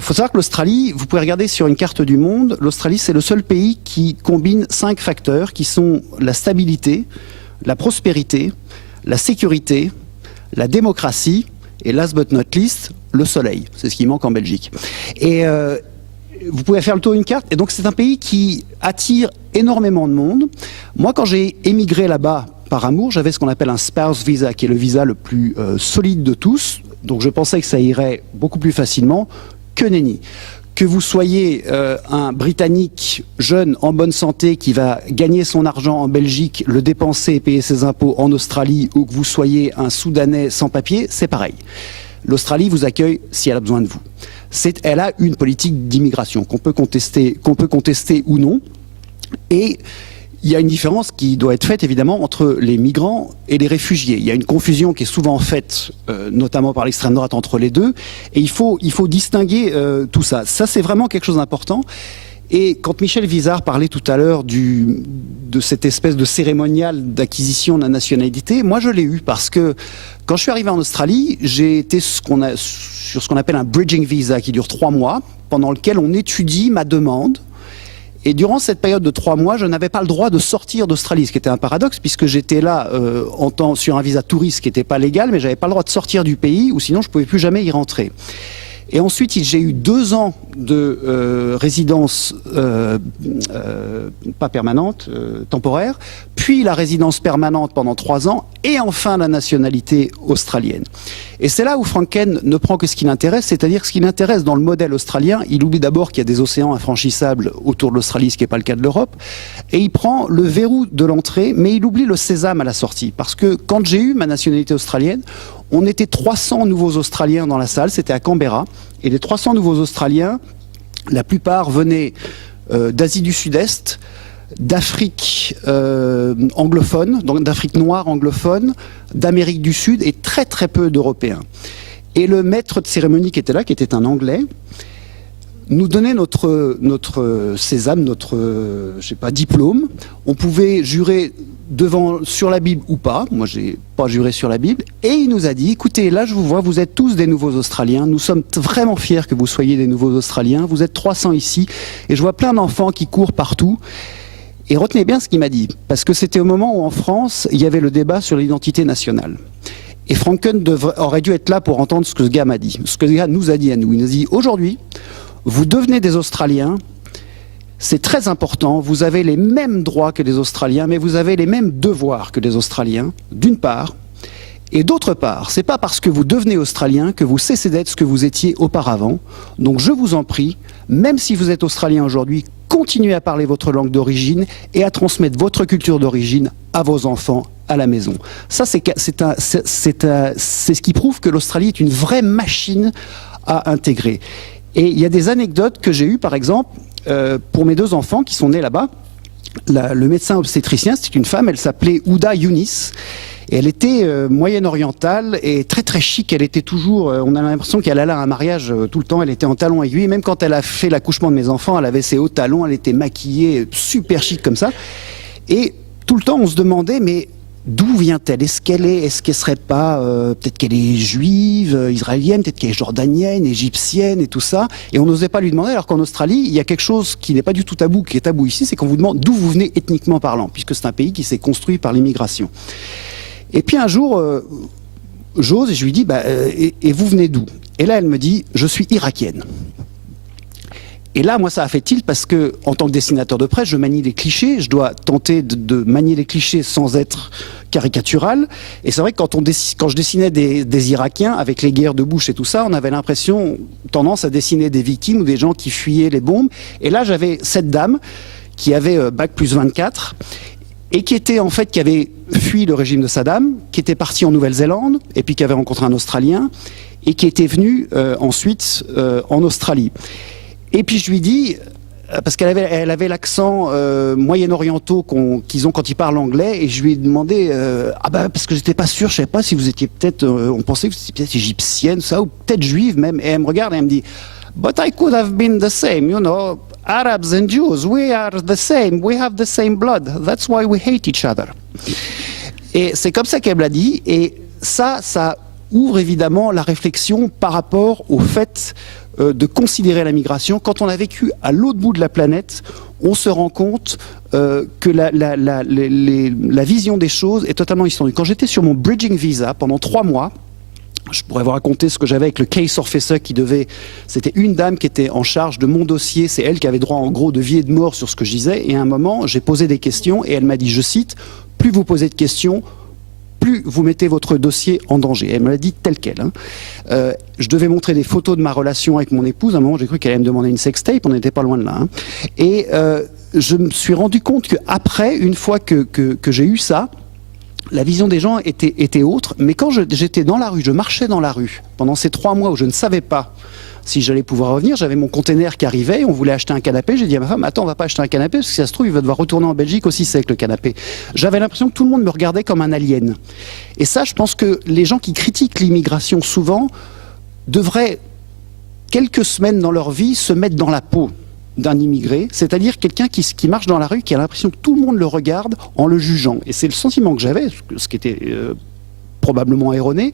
Faut savoir que l'Australie, vous pouvez regarder sur une carte du monde, l'Australie c'est le seul pays qui combine 5 facteurs qui sont la stabilité, la prospérité, la sécurité, la démocratie et last but not least, le soleil. C'est ce qui manque en Belgique. Et vous pouvez faire le tour d'une carte. Et donc c'est un pays qui attire énormément de monde. Moi quand j'ai émigré là-bas par amour, j'avais ce qu'on appelle un spouse visa, qui est le visa le plus solide de tous. Donc je pensais que ça irait beaucoup plus facilement. Que nenni. Que vous soyez un Britannique jeune, en bonne santé, qui va gagner son argent en Belgique, le dépenser et payer ses impôts en Australie, ou que vous soyez un Soudanais sans papier, c'est pareil. L'Australie vous accueille si elle a besoin de vous. Elle a une politique d'immigration qu'on peut contester ou non. Et il y a une différence qui doit être faite évidemment entre les migrants et les réfugiés. Il y a une confusion qui est souvent faite, notamment par l'extrême droite, entre les deux. Et il faut distinguer tout ça. Ça, c'est vraiment quelque chose d'important. Et quand Michel Visart parlait tout à l'heure de cette espèce de cérémonial d'acquisition de la nationalité, moi je l'ai eu parce que quand je suis arrivé en Australie, j'ai été sur ce qu'on appelle un bridging visa qui dure 3 mois, pendant lequel on étudie ma demande. Et durant cette période de 3 mois, je n'avais pas le droit de sortir d'Australie, ce qui était un paradoxe, puisque j'étais là sur un visa touriste qui n'était pas légal, mais je n'avais pas le droit de sortir du pays, ou sinon je ne pouvais plus jamais y rentrer. Et ensuite, j'ai eu 2 ans de résidence pas permanente, temporaire, puis la résidence permanente pendant 3 ans, et enfin la nationalité australienne. Et c'est là où Franken ne prend que ce qui l'intéresse, c'est-à-dire ce qui l'intéresse dans le modèle australien. Il oublie d'abord qu'il y a des océans infranchissables autour de l'Australie, ce qui n'est pas le cas de l'Europe, et il prend le verrou de l'entrée, mais il oublie le sésame à la sortie. Parce que quand j'ai eu ma nationalité australienne, on était 300 nouveaux Australiens dans la salle, c'était à Canberra, et les 300 nouveaux Australiens, la plupart venaient d'Asie du Sud-Est, d'Afrique anglophone, donc d'Afrique noire anglophone, d'Amérique du Sud et très très peu d'Européens. Et le maître de cérémonie qui était là, qui était un Anglais, nous donnait notre sésame, notre diplôme. On pouvait jurer sur la Bible ou pas. Moi, j'ai pas juré sur la Bible. Et il nous a dit, écoutez, là, je vous vois, vous êtes tous des nouveaux Australiens. Nous sommes vraiment fiers que vous soyez des nouveaux Australiens. Vous êtes 300 ici. Et je vois plein d'enfants qui courent partout. Et retenez bien ce qu'il m'a dit. Parce que c'était au moment où, en France, il y avait le débat sur l'identité nationale. Et Franken aurait dû être là pour entendre ce que ce gars m'a dit. Ce que ce gars nous a dit à nous. Il nous a dit, aujourd'hui, vous devenez des Australiens, c'est très important, vous avez les mêmes droits que les Australiens, mais vous avez les mêmes devoirs que les Australiens, d'une part, et d'autre part, c'est pas parce que vous devenez Australien que vous cessez d'être ce que vous étiez auparavant. Donc je vous en prie, même si vous êtes Australien aujourd'hui, continuez à parler votre langue d'origine et à transmettre votre culture d'origine à vos enfants à la maison. Ça, c'est ce qui prouve que l'Australie est une vraie machine à intégrer. Et il y a des anecdotes que j'ai eues, par exemple, pour mes 2 enfants qui sont nés là-bas. Le médecin obstétricien, c'était une femme, elle s'appelait Ouda Younis. Et elle était moyenne-orientale et très très chic. Elle était toujours, on a l'impression qu'elle allait à un mariage tout le temps. Elle était en talons aiguilles. Même quand elle a fait l'accouchement de mes enfants, elle avait ses hauts talons. Elle était maquillée, super chic comme ça. Et tout le temps, on se demandait, mais d'où vient-elle? Est-ce qu'elle serait pas, peut-être qu'elle est juive, israélienne, peut-être qu'elle est jordanienne, égyptienne et tout ça. Et on n'osait pas lui demander, alors qu'en Australie, il y a quelque chose qui n'est pas du tout tabou, qui est tabou ici, c'est qu'on vous demande d'où vous venez ethniquement parlant, puisque c'est un pays qui s'est construit par l'immigration. Et puis un jour, j'ose et je lui dis, et vous venez d'où? Et là, elle me dit, je suis irakienne. Et là, moi, ça a fait tilt parce que, en tant que dessinateur de presse, je manie les clichés. Je dois tenter de manier les clichés sans être caricatural. Et c'est vrai que quand je dessinais des Irakiens avec les guerres de Bush et tout ça, on avait tendance à dessiner des victimes ou des gens qui fuyaient les bombes. Et là, j'avais cette dame qui avait bac plus 24 et qui avait fui le régime de Saddam, qui était partie en Nouvelle-Zélande et puis qui avait rencontré un Australien et qui était venue ensuite en Australie. Et puis je lui dis, parce qu'elle avait l'accent moyen-orientaux qu'ils ont quand ils parlent anglais, et je lui ai demandé, parce que j'étais pas sûr, je savais pas si vous étiez peut-être, on pensait que vous étiez peut-être égyptienne, ça, ou peut-être juive même, et elle me regarde et elle me dit, but I could have been the same, you know, Arabs and Jews, we are the same, we have the same blood, that's why we hate each other. Et c'est comme ça qu'elle me l'a dit, et ça ouvre évidemment la réflexion par rapport au fait de considérer la migration. Quand on a vécu à l'autre bout de la planète, on se rend compte que la vision des choses est totalement historique. Quand j'étais sur mon bridging visa pendant 3 mois, je pourrais vous raconter ce que j'avais avec le case officer c'était une dame qui était en charge de mon dossier, c'est elle qui avait droit en gros de vie et de mort sur ce que je disais, et à un moment j'ai posé des questions et elle m'a dit, je cite, plus vous posez de questions, plus vous mettez votre dossier en danger. Elle me l'a dit tel quel. Je devais montrer des photos de ma relation avec mon épouse. À un moment, j'ai cru qu'elle allait me demander une sextape. On n'était pas loin de là. Et je me suis rendu compte qu'après, une fois que j'ai eu ça, la vision des gens était autre. Mais quand j'étais dans la rue, je marchais dans la rue, pendant ces 3 mois où je ne savais pas si j'allais pouvoir revenir, j'avais mon container qui arrivait, on voulait acheter un canapé, j'ai dit à ma femme, attends, on va pas acheter un canapé, parce que si ça se trouve, il va devoir retourner en Belgique aussi sec le canapé. J'avais l'impression que tout le monde me regardait comme un alien. Et ça, je pense que les gens qui critiquent l'immigration souvent devraient, quelques semaines dans leur vie, se mettre dans la peau d'un immigré, c'est-à-dire quelqu'un qui marche dans la rue, qui a l'impression que tout le monde le regarde en le jugeant. Et c'est le sentiment que j'avais, ce qui était probablement erroné,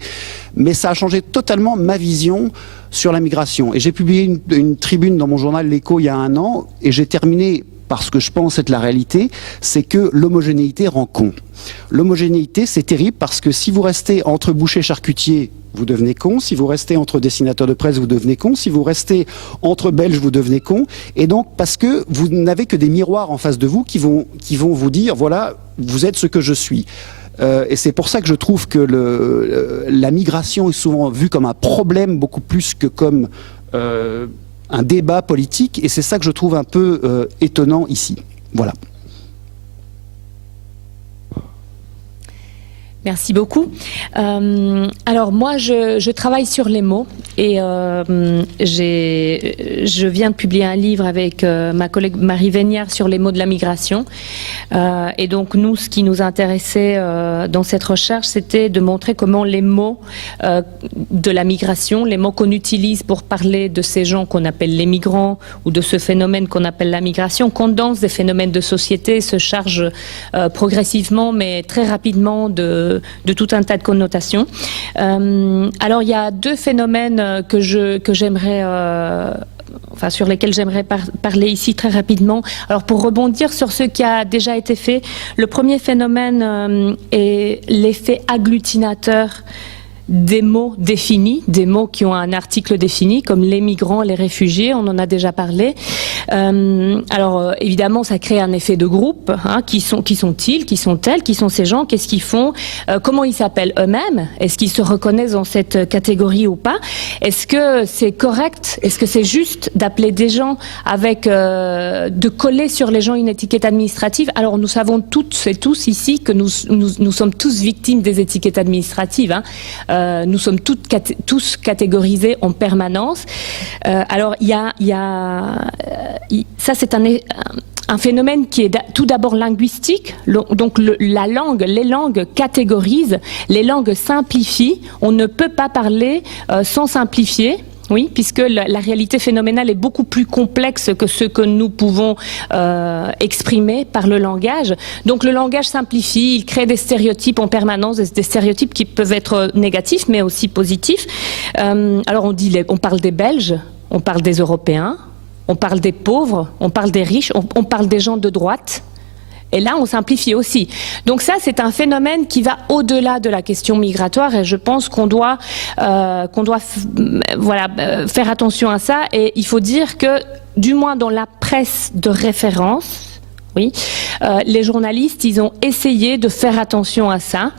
mais ça a changé totalement ma vision sur la migration. Et j'ai publié une tribune dans mon journal L'Écho il y a 1 an, et j'ai terminé par ce que je pense être la réalité, c'est que l'homogénéité rend con. L'homogénéité, c'est terrible parce que si vous restez entre boucher charcutier vous devenez con. Si vous restez entre dessinateurs de presse, vous devenez con. Si vous restez entre Belges, vous devenez con. Et donc, parce que vous n'avez que des miroirs en face de vous qui vont vous dire, voilà, vous êtes ce que je suis. Et c'est pour ça que je trouve que la migration est souvent vue comme un problème beaucoup plus que comme un débat politique. Et c'est ça que je trouve un peu étonnant ici. Voilà. Merci beaucoup. Alors moi, je travaille sur les mots et je viens de publier un livre avec ma collègue Marie Véniard sur les mots de la migration. Et donc nous, ce qui nous intéressait dans cette recherche, c'était de montrer comment les mots de la migration, les mots qu'on utilise pour parler de ces gens qu'on appelle les migrants ou de ce phénomène qu'on appelle la migration, condensent des phénomènes de société, se chargent progressivement mais très rapidement de tout un tas de connotations. Alors il y a deux phénomènes que j'aimerais sur lesquels j'aimerais parler ici très rapidement. Alors pour rebondir sur ce qui a déjà été fait, le premier phénomène est l'effet agglutinateur des mots définis, des mots qui ont un article défini, comme les migrants, les réfugiés, on en a déjà parlé. Alors évidemment, ça crée un effet de groupe. Hein, qui sont-ils, qui sont-elles, qui sont ces gens, qu'est-ce qu'ils font, comment ils s'appellent eux-mêmes, est-ce qu'ils se reconnaissent dans cette catégorie ou pas, est-ce que c'est correct, est-ce que c'est juste d'appeler des gens avec, de coller sur les gens une étiquette administrative. Alors nous savons toutes et tous ici que nous sommes tous victimes des étiquettes administratives. Hein. Nous sommes tous catégorisés en permanence. Alors, ça, c'est un phénomène qui est tout d'abord linguistique. Donc, les langues catégorisent, les langues simplifient. On ne peut pas parler sans simplifier. Oui, puisque la réalité phénoménale est beaucoup plus complexe que ce que nous pouvons exprimer par le langage. Donc le langage simplifie, il crée des stéréotypes en permanence, des stéréotypes qui peuvent être négatifs mais aussi positifs. Alors on parle des Belges, on parle des Européens, on parle des pauvres, on parle des riches, on parle des gens de droite. Et là, on simplifie aussi. Donc ça, c'est un phénomène qui va au-delà de la question migratoire et je pense qu'on doit faire attention à ça. Et il faut dire que, du moins dans la presse de référence, oui, les journalistes, ils ont essayé de faire attention à ça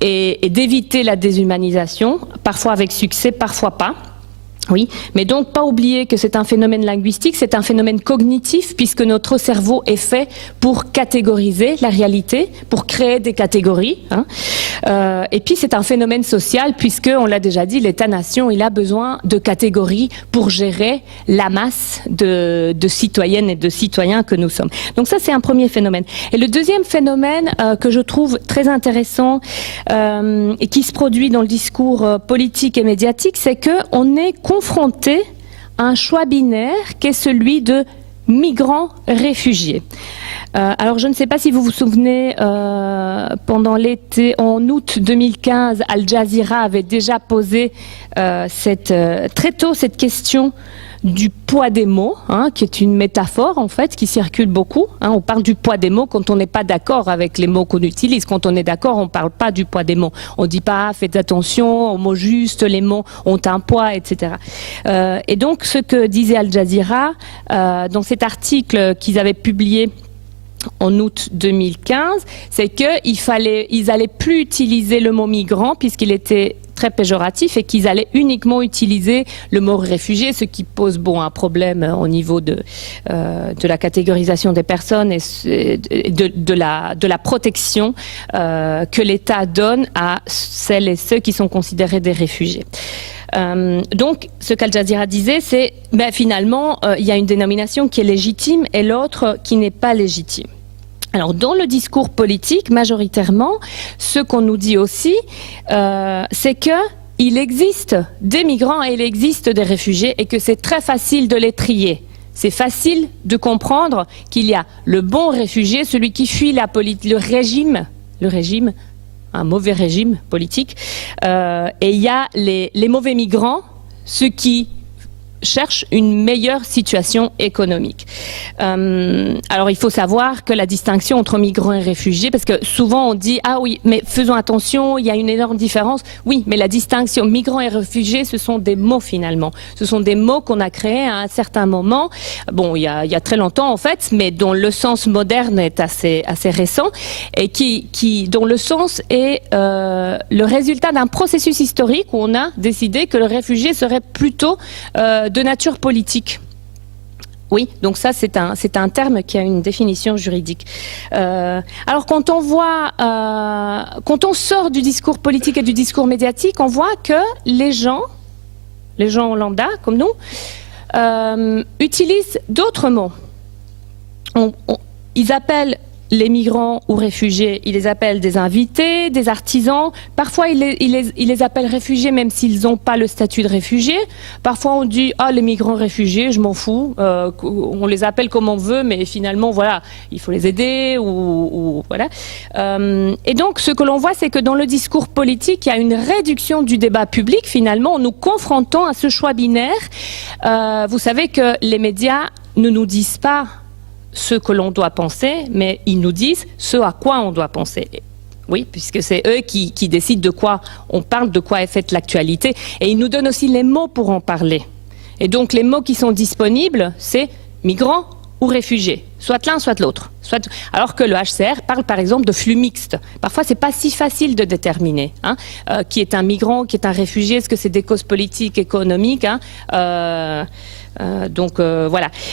et d'éviter la déshumanisation, parfois avec succès, parfois pas. Oui, mais donc pas oublier que c'est un phénomène linguistique, c'est un phénomène cognitif puisque notre cerveau est fait pour catégoriser la réalité, pour créer des catégories. Hein. Et puis c'est un phénomène social puisque, on l'a déjà dit, l'État-nation, il a besoin de catégories pour gérer la masse de citoyennes et de citoyens que nous sommes. Donc ça, c'est un premier phénomène. Et le deuxième phénomène que je trouve très intéressant et qui se produit dans le discours politique et médiatique, c'est qu'on est confronté à un choix binaire qui est celui de migrants-réfugiés. Alors je ne sais pas si vous vous souvenez, pendant l'été, en août 2015, Al Jazeera avait déjà posé très tôt cette question du poids des mots, hein, qui est une métaphore en fait, qui circule beaucoup. Hein, on parle du poids des mots quand on n'est pas d'accord avec les mots qu'on utilise. Quand on est d'accord, on ne parle pas du poids des mots. On ne dit pas faites attention aux mots justes, les mots ont un poids, etc. Et donc ce que disait Al Jazeera dans cet article qu'ils avaient publié en août 2015, c'est qu'ils n'allaient plus utiliser le mot migrant puisqu'il était très péjoratif et qu'ils allaient uniquement utiliser le mot réfugié, ce qui pose un problème au niveau de la catégorisation des personnes et de la protection que l'État donne à celles et ceux qui sont considérés des réfugiés. Donc, ce qu'Al Jazeera disait, c'est finalement, il y a une dénomination qui est légitime et l'autre qui n'est pas légitime. Alors, dans le discours politique, majoritairement, ce qu'on nous dit aussi, c'est qu'il existe des migrants et il existe des réfugiés et que c'est très facile de les trier. C'est facile de comprendre qu'il y a le bon réfugié, celui qui fuit le régime, un mauvais régime politique, et il y a les mauvais migrants, ceux qui cherchent une meilleure situation économique. Alors il faut savoir que la distinction entre migrants et réfugiés, parce que souvent on dit ah oui, mais faisons attention, il y a une énorme différence. Oui, mais la distinction migrants et réfugiés, ce sont des mots finalement. Ce sont des mots qu'on a créés à un certain moment, bon il y a très longtemps en fait, mais dont le sens moderne est assez récent et dont le sens est le résultat d'un processus historique où on a décidé que le réfugié serait plutôt de nature politique. Oui, donc ça c'est un terme qui a une définition juridique. Alors quand on sort du discours politique et du discours médiatique, on voit que les gens lambda comme nous, utilisent d'autres mots. Ils appellent les migrants ou réfugiés, ils les appellent des invités, des artisans. Parfois, ils les appellent réfugiés même s'ils n'ont pas le statut de réfugiés. Parfois, on dit « Ah, les migrants réfugiés, je m'en fous. On les appelle comme on veut, mais finalement, voilà, il faut les aider. » ou voilà. Et donc, ce que l'on voit, c'est que dans le discours politique, il y a une réduction du débat public, finalement, en nous confrontant à ce choix binaire. Vous savez que les médias ne nous disent pas ce que l'on doit penser, mais ils nous disent ce à quoi on doit penser. Oui, puisque c'est eux qui décident de quoi on parle, de quoi est faite l'actualité. Et ils nous donnent aussi les mots pour en parler. Et donc les mots qui sont disponibles, c'est migrants ou réfugiés. Soit l'un, soit l'autre. Alors que le HCR parle par exemple de flux mixtes. Parfois, c'est pas si facile de déterminer qui est un migrant, qui est un réfugié, est-ce que c'est des causes politiques, économiques. Voilà.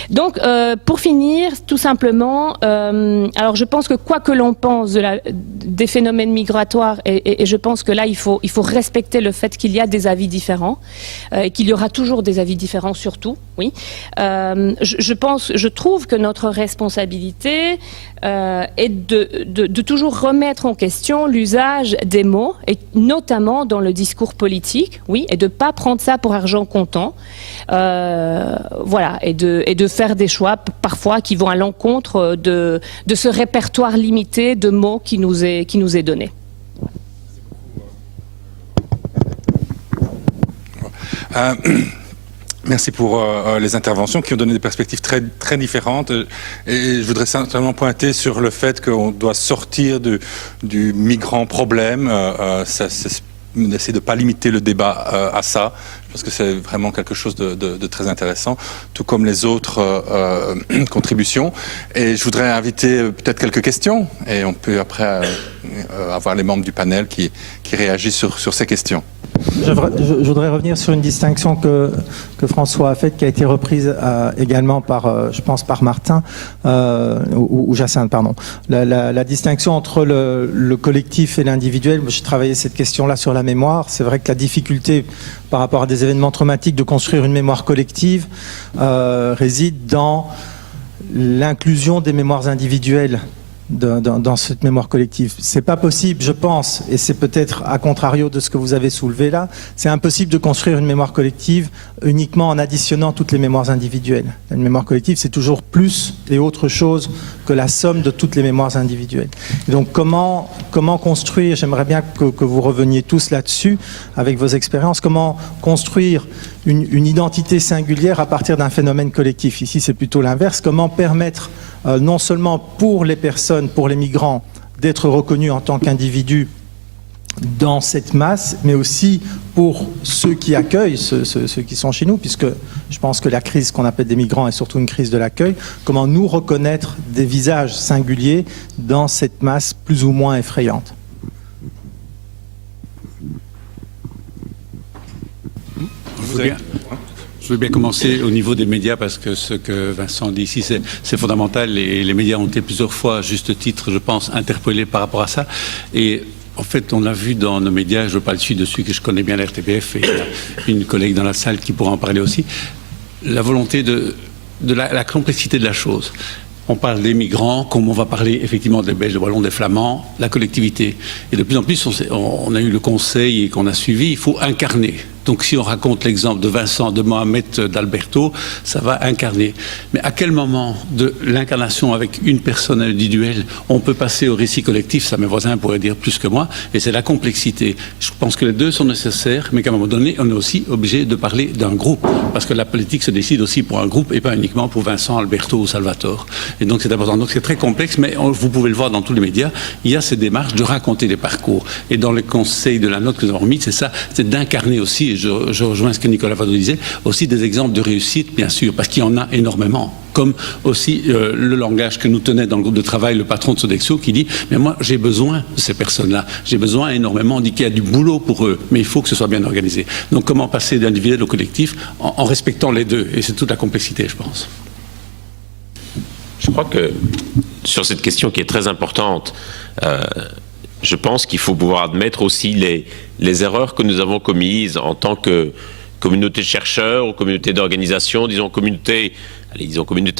Donc, pour finir, tout simplement, alors je pense que quoi que l'on pense des phénomènes migratoires, et je pense que là, il faut respecter le fait qu'il y a des avis différents, et qu'il y aura toujours des avis différents, surtout, oui. Je trouve que notre responsabilité est de toujours remettre en question l'usage des mots, et notamment dans le discours politique, oui, et de ne pas prendre ça pour argent comptant. Voilà, et de faire des choix parfois qui vont à l'encontre de ce répertoire limité de mots qui nous est donné. Merci pour les interventions qui ont donné des perspectives très, très différentes. Et je voudrais simplement pointer sur le fait qu'on doit sortir du migrant problème. D'essayer de ne pas limiter le débat à ça. Je pense que c'est vraiment quelque chose de très intéressant, tout comme les autres contributions. Et je voudrais inviter peut-être quelques questions, et on peut après avoir les membres du panel qui réagissent sur ces questions. Je voudrais revenir sur une distinction que François a faite, qui a été reprise également par, je pense, par Martin, ou Jacinthe, pardon. La distinction entre le collectif et l'individuel. J'ai travaillé cette question-là sur la mémoire. C'est vrai que la difficulté par rapport à des événements traumatiques de construire une mémoire collective réside dans l'inclusion des mémoires individuelles dans cette mémoire collective. C'est pas possible, je pense, et c'est peut-être à contrario de ce que vous avez soulevé là, c'est impossible de construire une mémoire collective uniquement en additionnant toutes les mémoires individuelles. Une mémoire collective, c'est toujours plus et autre chose que la somme de toutes les mémoires individuelles. Et donc comment construire, j'aimerais bien que vous reveniez tous là-dessus avec vos expériences, comment construire une identité singulière à partir d'un phénomène collectif. Ici, c'est plutôt l'inverse. Comment permettre non seulement pour les personnes, pour les migrants, d'être reconnus en tant qu'individus dans cette masse, mais aussi pour ceux qui accueillent, ceux qui sont chez nous, puisque je pense que la crise qu'on appelle des migrants est surtout une crise de l'accueil. Comment nous reconnaître des visages singuliers dans cette masse plus ou moins effrayante? Je veux bien commencer au niveau des médias parce que ce que Vincent dit ici, c'est fondamental et les médias ont été plusieurs fois, à juste titre, je pense, interpellés par rapport à ça. Et en fait, on l'a vu dans nos médias, je ne veux pas le suivre dessus, que je connais bien la RTBF et une collègue dans la salle qui pourra en parler aussi, la volonté de la complexité de la chose. On parle des migrants, comme on va parler effectivement des Belges, des Wallons, des Flamands, la collectivité. Et de plus en plus, on a eu le conseil et qu'on a suivi, il faut incarner Donc si on raconte l'exemple de Vincent, de Mohamed, d'Alberto, ça va incarner. Mais à quel moment de l'incarnation avec une personne individuelle on peut passer au récit collectif? Ça, mes voisins pourraient dire plus que moi, et c'est la complexité. Je pense que les deux sont nécessaires, mais qu'à un moment donné, on est aussi obligé de parler d'un groupe, parce que la politique se décide aussi pour un groupe et pas uniquement pour Vincent, Alberto ou Salvatore. Et donc c'est important. Donc c'est très complexe, mais vous pouvez le voir dans tous les médias, il y a ces démarches de raconter les parcours. Et dans le conseil de la note que nous avons mis, c'est ça, c'est d'incarner aussi, et je rejoins ce que Nicolas Fadot disait, aussi des exemples de réussite, bien sûr, parce qu'il y en a énormément. Comme aussi le langage que nous tenait dans le groupe de travail le patron de Sodexo qui dit « mais moi j'ai besoin de ces personnes-là, j'ai besoin énormément, on dit qu'il y a du boulot pour eux, mais il faut que ce soit bien organisé ». Donc comment passer d'individuel au collectif en respectant les deux, et c'est toute la complexité, je pense. Je crois que sur cette question qui est très importante, je pense qu'il faut pouvoir admettre aussi les erreurs que nous avons commises en tant que communauté de chercheurs ou communauté d'organisation, disons communauté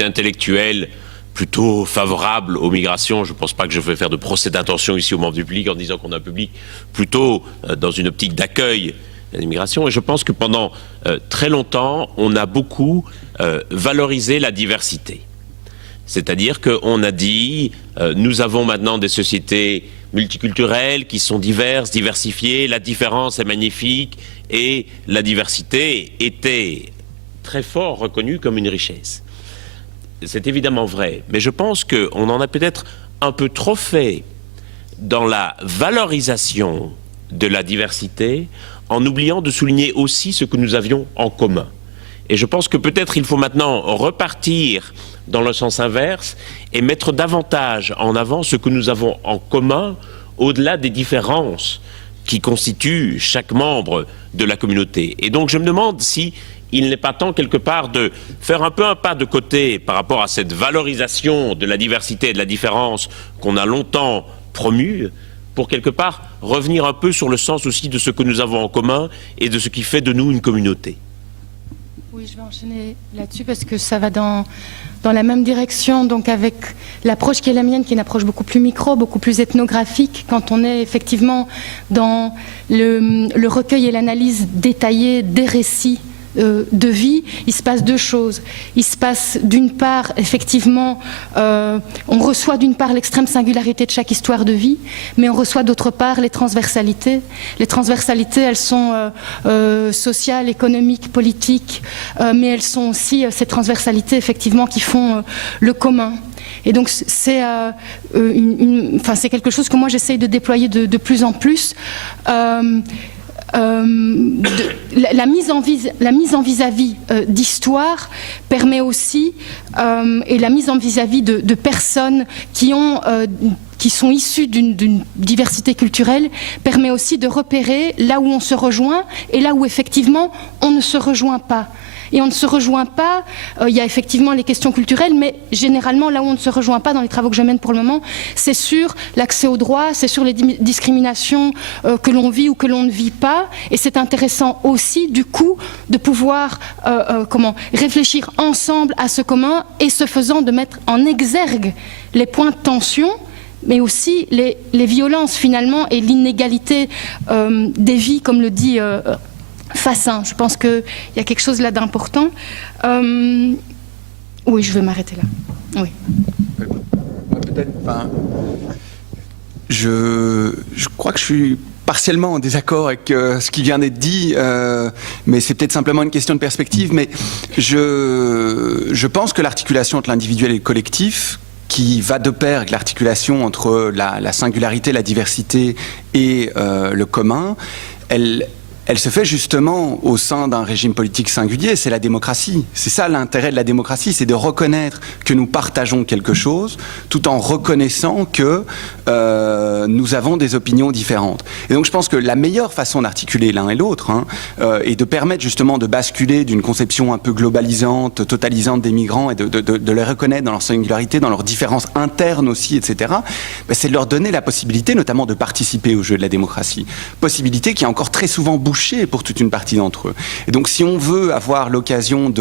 intellectuelle plutôt favorable aux migrations. Je ne pense pas que je vais faire de procès d'intention ici aux membres du public en disant qu'on a un public plutôt dans une optique d'accueil de l'immigration. Et je pense que pendant très longtemps, on a beaucoup valorisé la diversité. C'est-à-dire qu'on a dit, nous avons maintenant des sociétés multiculturelles qui sont diverses, diversifiées, la différence est magnifique et la diversité était très fort reconnue comme une richesse. C'est évidemment vrai, mais je pense qu'on en a peut-être un peu trop fait dans la valorisation de la diversité en oubliant de souligner aussi ce que nous avions en commun. Et je pense que peut-être il faut maintenant repartir dans le sens inverse et mettre davantage en avant ce que nous avons en commun au-delà des différences qui constituent chaque membre de la communauté. Et donc je me demande si il n'est pas temps quelque part de faire un peu un pas de côté par rapport à cette valorisation de la diversité et de la différence qu'on a longtemps promue, pour quelque part revenir un peu sur le sens aussi de ce que nous avons en commun et de ce qui fait de nous une communauté. Oui, je vais enchaîner là-dessus parce que ça va dans la même direction, donc avec l'approche qui est la mienne, qui est une approche beaucoup plus micro, beaucoup plus ethnographique, quand on est effectivement dans le recueil et l'analyse détaillée des récits de vie. Il se passe deux choses. Il se passe d'une part, effectivement, on reçoit d'une part l'extrême singularité de chaque histoire de vie, mais on reçoit d'autre part les transversalités. Les transversalités, elles sont sociales, économiques, politiques, mais elles sont aussi ces transversalités, effectivement, qui font le commun. Et donc c'est c'est quelque chose que moi j'essaye de déployer de plus en plus. La mise en vis-à-vis d'histoire permet aussi, et la mise en vis-à-vis de personnes qui sont issues d'une diversité culturelle permet aussi de repérer là où on se rejoint et là où effectivement on ne se rejoint pas. Et on ne se rejoint pas, il y a effectivement les questions culturelles, mais généralement là où on ne se rejoint pas dans les travaux que je mène pour le moment, c'est sur l'accès aux droits, c'est sur les discriminations que l'on vit ou que l'on ne vit pas. Et c'est intéressant aussi du coup de pouvoir réfléchir ensemble à ce commun et ce faisant de mettre en exergue les points de tension, mais aussi les violences finalement et l'inégalité des vies, comme le dit Fassin. Je pense qu'il y a quelque chose là d'important. Oui, je vais m'arrêter là. Oui. Peut-être, je crois que je suis partiellement en désaccord avec ce qui vient d'être dit, mais c'est peut-être simplement une question de perspective. Mais je pense que l'articulation entre l'individuel et le collectif, qui va de pair avec l'articulation entre la singularité, la diversité et le commun, elle se fait justement au sein d'un régime politique singulier, c'est la démocratie. C'est ça l'intérêt de la démocratie, c'est de reconnaître que nous partageons quelque chose, tout en reconnaissant que nous avons des opinions différentes. Et donc je pense que la meilleure façon d'articuler l'un et l'autre, et de permettre justement de basculer d'une conception un peu globalisante, totalisante des migrants, et de les reconnaître dans leur singularité, dans leurs différences internes aussi, etc., c'est de leur donner la possibilité notamment de participer au jeu de la démocratie. Possibilité qui est encore très souvent bouchée pour toute une partie d'entre eux. Et donc si on veut avoir l'occasion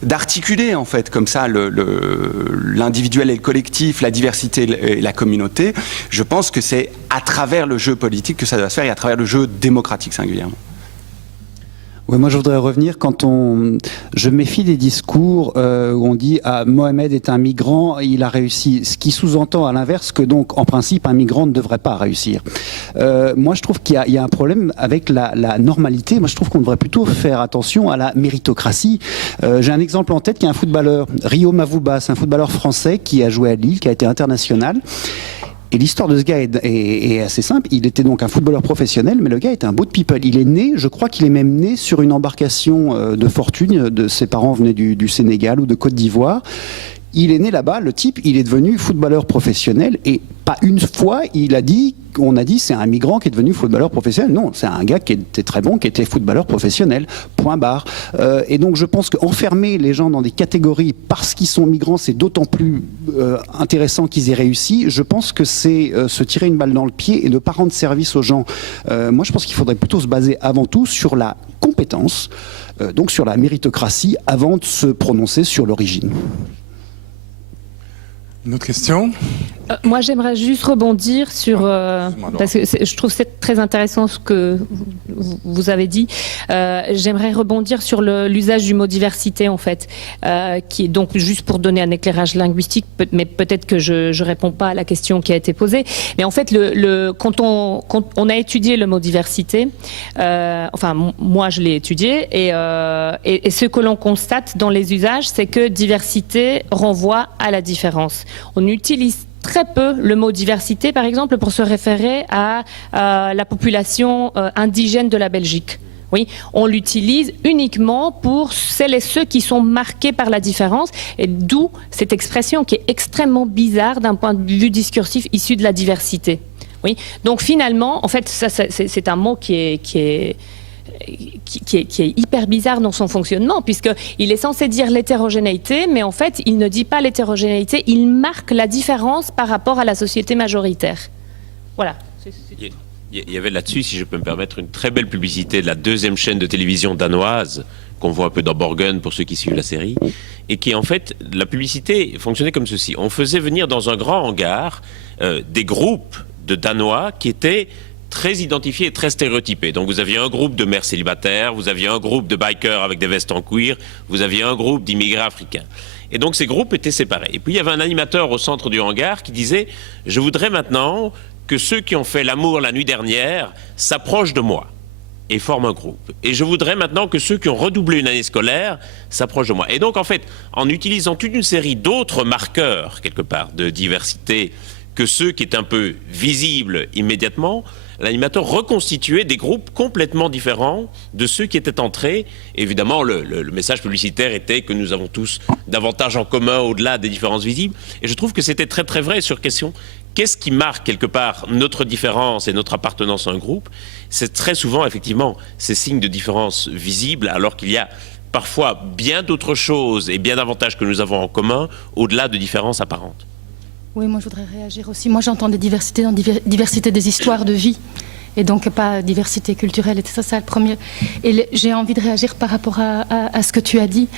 d'articuler en fait comme ça l'individuel et le collectif, la diversité et la communauté, je pense que c'est à travers le jeu politique que ça doit se faire et à travers le jeu démocratique singulièrement. Oui, moi je voudrais revenir je méfie des discours où on dit Mohamed est un migrant, il a réussi, ce qui sous-entend à l'inverse que donc en principe un migrant ne devrait pas réussir. Moi je trouve qu'il y a un problème avec la normalité. Moi je trouve qu'on devrait plutôt faire attention à la méritocratie. J'ai un exemple en tête qui est un footballeur, Rio Mavouba, c'est un footballeur français qui a joué à Lille, qui a été international. Et l'histoire de ce gars est assez simple. Il était donc un footballeur professionnel, mais le gars était un boat people. Il est né, je crois qu'il est même né sur une embarcation de fortune. Ses parents venaient du Sénégal ou de Côte d'Ivoire. Il est né là-bas, le type, il est devenu footballeur professionnel et pas une fois on a dit c'est un migrant qui est devenu footballeur professionnel. Non, c'est un gars qui était très bon, qui était footballeur professionnel, point barre. Et donc je pense qu'enfermer les gens dans des catégories parce qu'ils sont migrants, c'est d'autant plus intéressant qu'ils aient réussi. Je pense que c'est se tirer une balle dans le pied et ne pas rendre service aux gens. Moi je pense qu'il faudrait plutôt se baser avant tout sur la compétence, donc sur la méritocratie, avant de se prononcer sur l'origine. Une autre question? Moi, j'aimerais juste rebondir sur parce que je trouve c'est très intéressant ce que vous avez dit. J'aimerais rebondir sur l'usage du mot diversité en fait, qui est donc juste pour donner un éclairage linguistique, mais peut-être que je réponds pas à la question qui a été posée. Mais en fait, quand on a étudié le mot diversité, enfin moi je l'ai étudié et ce que l'on constate dans les usages, c'est que diversité renvoie à la différence. On utilise très peu le mot diversité, par exemple, pour se référer à la population indigène de la Belgique. Oui, on l'utilise uniquement pour celles et ceux qui sont marqués par la différence, et d'où cette expression qui est extrêmement bizarre d'un point de vue discursif issu de la diversité. Oui, donc finalement, en fait, ça, c'est un mot qui est hyper bizarre dans son fonctionnement, puisqu'il est censé dire l'hétérogénéité, mais en fait, il ne dit pas l'hétérogénéité, il marque la différence par rapport à la société majoritaire. Voilà. Il y avait là-dessus, si je peux me permettre, une très belle publicité de la deuxième chaîne de télévision danoise, qu'on voit un peu dans Borgen pour ceux qui suivent la série, et qui, en fait, la publicité fonctionnait comme ceci. On faisait venir dans un grand hangar des groupes de Danois qui étaient très identifiés et très stéréotypés. Donc vous aviez un groupe de mères célibataires, vous aviez un groupe de bikers avec des vestes en cuir, vous aviez un groupe d'immigrés africains. Et donc ces groupes étaient séparés. Et puis il y avait un animateur au centre du hangar qui disait « Je voudrais maintenant que ceux qui ont fait l'amour la nuit dernière s'approchent de moi et forment un groupe. Et je voudrais maintenant que ceux qui ont redoublé une année scolaire s'approchent de moi. » Et donc en fait, en utilisant toute une série d'autres marqueurs, quelque part, de diversité, que ceux qui étaient un peu visibles immédiatement, l'animateur reconstituait des groupes complètement différents de ceux qui étaient entrés. Évidemment, le message publicitaire était que nous avons tous davantage en commun au-delà des différences visibles. Et je trouve que c'était très très vrai sur question qu'est-ce qui marque quelque part notre différence et notre appartenance à un groupe. C'est très souvent effectivement ces signes de différence visibles, alors qu'il y a parfois bien d'autres choses et bien davantage que nous avons en commun au-delà de différences apparentes. Oui, moi je voudrais réagir aussi. Moi j'entends des diversités dans diversité des histoires de vie. Et donc pas diversité culturelle, et c'est ça le premier. Et j'ai envie de réagir par rapport à ce que tu as dit,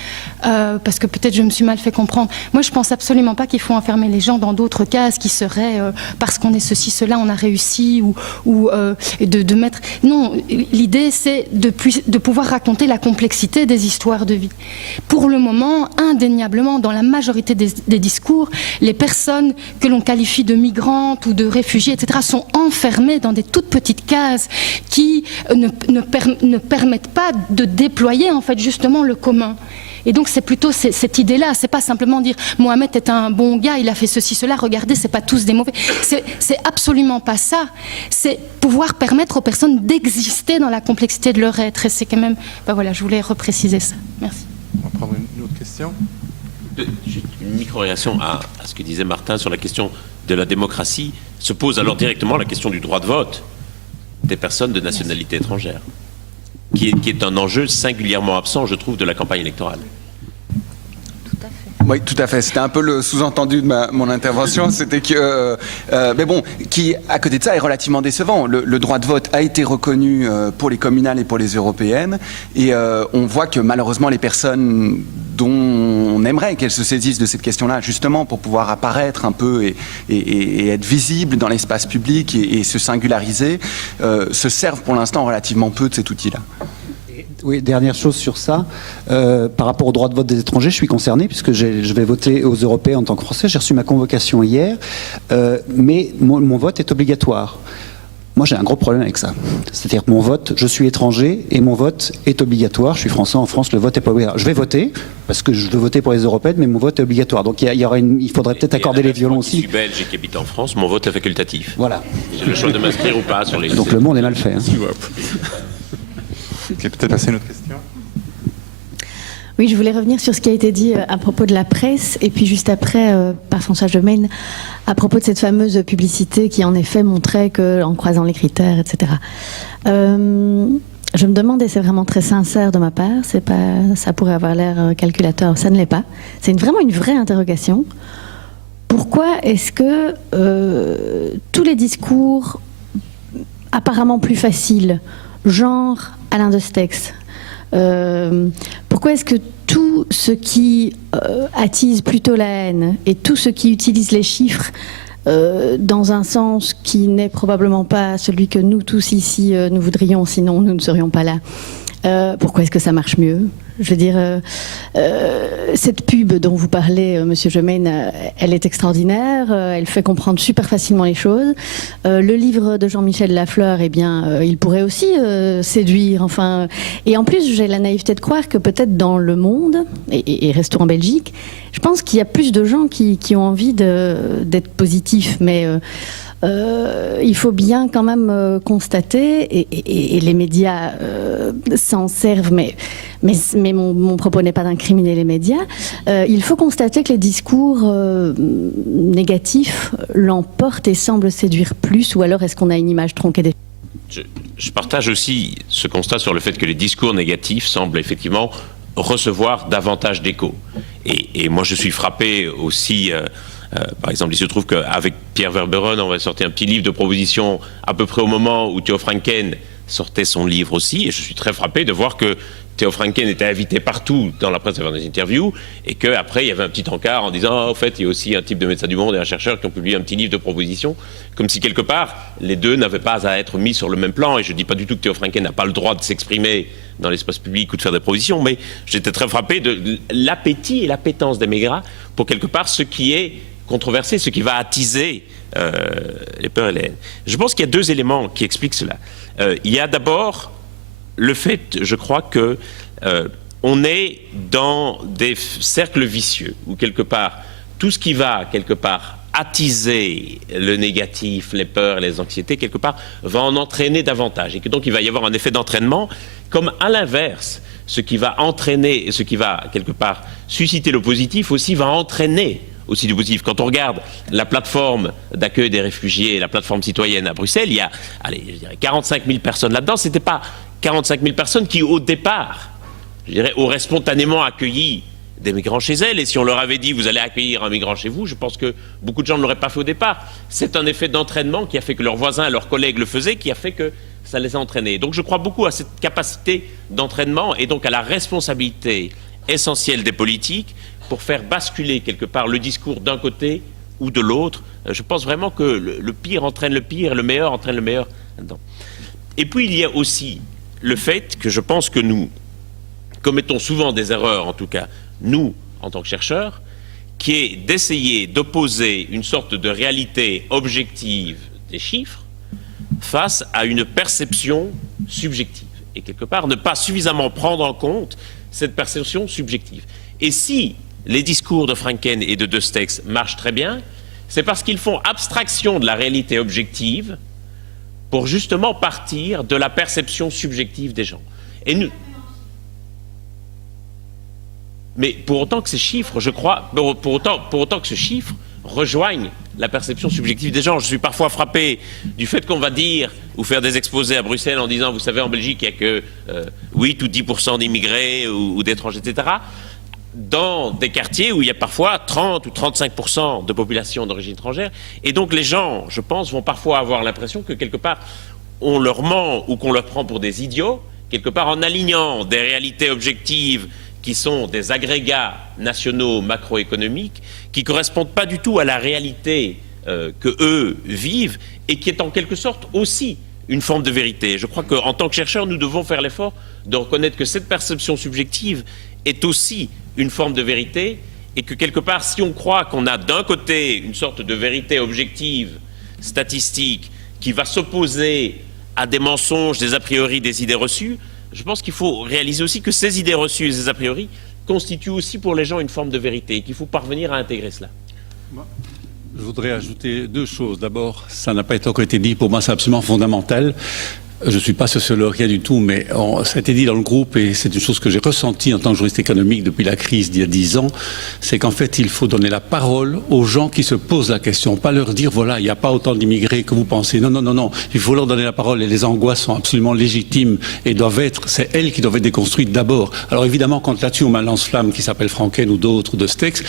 parce que peut-être je me suis mal fait comprendre. Moi je pense absolument pas qu'il faut enfermer les gens dans d'autres cases qui seraient parce qu'on est ceci, cela, on a réussi, ou de mettre... Non, l'idée c'est de pouvoir raconter la complexité des histoires de vie. Pour le moment, indéniablement, dans la majorité des discours, les personnes que l'on qualifie de migrantes ou de réfugiés, etc., sont enfermées dans des toutes petites cases qui ne permettent pas de déployer en fait justement le commun. Et donc c'est plutôt cette idée-là, c'est pas simplement dire Mohamed est un bon gars, il a fait ceci, cela, regardez, c'est pas tous des mauvais. C'est absolument pas ça. C'est pouvoir permettre aux personnes d'exister dans la complexité de leur être. Et c'est quand même, ben voilà, je voulais repréciser ça. Merci. On va prendre une autre question. Une micro-réaction à ce que disait Martin sur la question de la démocratie. Se pose alors directement la question du droit de vote des personnes de nationalité étrangère, qui est un enjeu singulièrement absent, je trouve, de la campagne électorale. Oui, tout à fait. C'était un peu le sous-entendu de mon intervention. C'était que, mais bon, qui, à côté de ça, est relativement décevant. Le droit de vote a été reconnu pour les communales et pour les européennes. Et on voit que malheureusement, les personnes dont on aimerait qu'elles se saisissent de cette question-là, justement, pour pouvoir apparaître un peu et être visibles dans l'espace public et se singulariser, se servent pour l'instant relativement peu de cet outil-là. Oui, dernière chose sur ça. Par rapport au droit de vote des étrangers, je suis concerné puisque je vais voter aux Européens en tant que Français. J'ai reçu ma convocation hier, mais mon vote est obligatoire. Moi, j'ai un gros problème avec ça. C'est-à-dire que mon vote, je suis étranger et mon vote est obligatoire. Je suis français en France, le vote est pas obligatoire. Je vais voter parce que je veux voter pour les européennes, mais mon vote est obligatoire. Donc il faudrait peut-être accorder les violons aussi. Je suis belge et qui habite en France, mon vote est facultatif. Voilà. J'ai le choix de m'inscrire ou pas sur les. Donc le monde est mal fait. Hein. Ok, peut-être passer à une autre question. Oui, je voulais revenir sur ce qui a été dit à propos de la presse, et puis juste après, par François Jemaine, à propos de cette fameuse publicité qui en effet montrait qu'en croisant les critères, etc. Je me demande, et c'est vraiment très sincère de ma part, c'est pas, ça pourrait avoir l'air calculateur, ça ne l'est pas. C'est vraiment une vraie interrogation. Pourquoi est-ce que tous les discours apparemment plus faciles, genre Alain Destex, pourquoi est-ce que tout ce qui attise plutôt la haine et tout ce qui utilise les chiffres dans un sens qui n'est probablement pas celui que nous tous ici nous voudrions, sinon nous ne serions pas là, pourquoi est-ce que ça marche mieux ? Je veux dire, cette pub dont vous parlez, Monsieur Jemaine, elle est extraordinaire, elle fait comprendre super facilement les choses. Le livre de Jean-Michel Lafleur, eh bien, il pourrait aussi séduire. Enfin, et en plus, j'ai la naïveté de croire que peut-être dans le monde, et restons en Belgique, je pense qu'il y a plus de gens qui ont envie d'être positifs, mais il faut bien quand même constater, et les médias s'en servent, mais mon propos n'est pas d'incriminer les médias, il faut constater que les discours négatifs l'emportent et semblent séduire plus, ou alors est-ce qu'on a une image tronquée des... Je partage aussi ce constat sur le fait que les discours négatifs semblent effectivement recevoir davantage d'écho. Et moi je suis frappé aussi... par exemple, il se trouve qu'avec Pierre Verberon, on va sortir un petit livre de propositions à peu près au moment où Theo Franken sortait son livre aussi. Et je suis très frappé de voir que Theo Franken était invité partout dans la presse à faire des interviews et qu'après, il y avait un petit encart en disant « Ah, au fait, il y a aussi un type de médecin du monde et un chercheur qui ont publié un petit livre de propositions. » Comme si, quelque part, les deux n'avaient pas à être mis sur le même plan. Et je ne dis pas du tout que Theo Franken n'a pas le droit de s'exprimer dans l'espace public ou de faire des propositions, mais j'étais très frappé de l'appétit et l'appétence des médias pour, quelque part, ce qui est controversé, ce qui va attiser les peurs et les haines. Je pense qu'il y a deux éléments qui expliquent cela. Il y a d'abord le fait, je crois, que on est dans des cercles vicieux, où quelque part, tout ce qui va, quelque part, attiser le négatif, les peurs et les anxiétés, quelque part, va en entraîner davantage. Et que donc, il va y avoir un effet d'entraînement, comme à l'inverse, ce qui va entraîner et ce qui va, quelque part, susciter le positif aussi va entraîner aussi du positif. Quand on regarde la plateforme d'accueil des réfugiés, la plateforme citoyenne à Bruxelles, il y a, allez, je dirais 45 000 personnes là-dedans. C'était pas 45 000 personnes qui, au départ, je dirais, auraient spontanément accueilli des migrants chez elles. Et si on leur avait dit, vous allez accueillir un migrant chez vous, je pense que beaucoup de gens ne l'auraient pas fait au départ. C'est un effet d'entraînement qui a fait que leurs voisins, leurs collègues le faisaient, qui a fait que ça les a entraînés. Donc je crois beaucoup à cette capacité d'entraînement et donc à la responsabilité essentielle des politiques pour faire basculer quelque part le discours d'un côté ou de l'autre. Je pense vraiment que le pire entraîne le pire et le meilleur entraîne le meilleur là-dedans. Et puis il y a aussi le fait que je pense que nous commettons souvent des erreurs, en tout cas nous en tant que chercheurs, qui est d'essayer d'opposer une sorte de réalité objective des chiffres face à une perception subjective. Et quelque part ne pas suffisamment prendre en compte cette perception subjective. Et si les discours de Franken et de Destex marchent très bien, c'est parce qu'ils font abstraction de la réalité objective pour justement partir de la perception subjective des gens. Et nous... Mais pour autant que ces chiffres, je crois, pour autant que ce chiffre rejoigne la perception subjective des gens. Je suis parfois frappé du fait qu'on va dire ou faire des exposés à Bruxelles en disant, vous savez, en Belgique, il n'y a que 8 ou 10% d'immigrés ou d'étrangers, etc., dans des quartiers où il y a parfois 30 ou 35% de population d'origine étrangère. Et donc les gens, je pense, vont parfois avoir l'impression que quelque part, on leur ment ou qu'on leur prend pour des idiots, quelque part en alignant des réalités objectives qui sont des agrégats nationaux macroéconomiques, qui ne correspondent pas du tout à la réalité que eux vivent et qui est en quelque sorte aussi une forme de vérité. Je crois qu'en tant que chercheurs, nous devons faire l'effort de reconnaître que cette perception subjective est aussi une forme de vérité et que quelque part, si on croit qu'on a d'un côté une sorte de vérité objective, statistique, qui va s'opposer à des mensonges, des a priori, des idées reçues, je pense qu'il faut réaliser aussi que ces idées reçues et ces a priori constituent aussi pour les gens une forme de vérité et qu'il faut parvenir à intégrer cela. Je voudrais ajouter deux choses. D'abord, ça n'a pas encore été dit, pour moi c'est absolument fondamental. Je ne suis pas sociologue, rien du tout, mais ça a été dit dans le groupe et c'est une chose que j'ai ressentie en tant que juriste économique depuis la crise d'il y a 10 ans, c'est qu'en fait il faut donner la parole aux gens qui se posent la question, pas leur dire voilà, il n'y a pas autant d'immigrés que vous pensez. Non, non, non, non, il faut leur donner la parole et les angoisses sont absolument légitimes et c'est elles qui doivent être déconstruites d'abord. Alors évidemment, quand là-dessus on met un lance-flamme qui s'appelle Franken ou d'autres de Stex,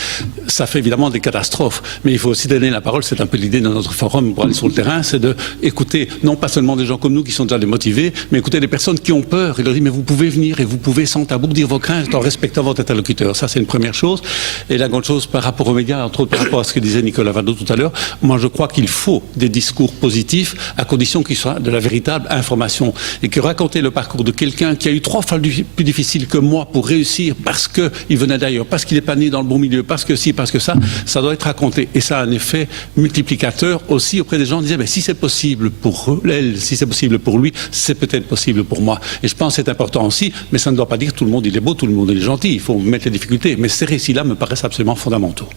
ça fait évidemment des catastrophes, mais il faut aussi donner la parole, c'est un peu l'idée de notre forum pour aller sur le terrain, c'est de écouter non pas seulement des gens comme nous qui sont déjà motivés, mais écoutez des personnes qui ont peur et leur dire mais vous pouvez venir et vous pouvez sans tabou dire vos craintes en respectant votre interlocuteur. Ça c'est une première chose. Et la grande chose par rapport aux médias, entre autres par rapport à ce que disait Nicolas Vado tout à l'heure, moi je crois qu'il faut des discours positifs à condition qu'ils soient de la véritable information et que raconter le parcours de quelqu'un qui a eu 3 fois plus difficile que moi pour réussir parce qu'il venait d'ailleurs, parce qu'il n'est pas né dans le bon milieu, parce que si, parce que ça doit être raconté et ça a un effet multiplicateur aussi auprès des gens. Disaient mais si c'est possible pour elle, si c'est possible pour lui, c'est peut-être possible pour moi. Et je pense que c'est important aussi, mais ça ne doit pas dire tout le monde il est beau, tout le monde il est gentil, il faut mettre les difficultés. Mais ces récits-là me paraissent absolument fondamentaux.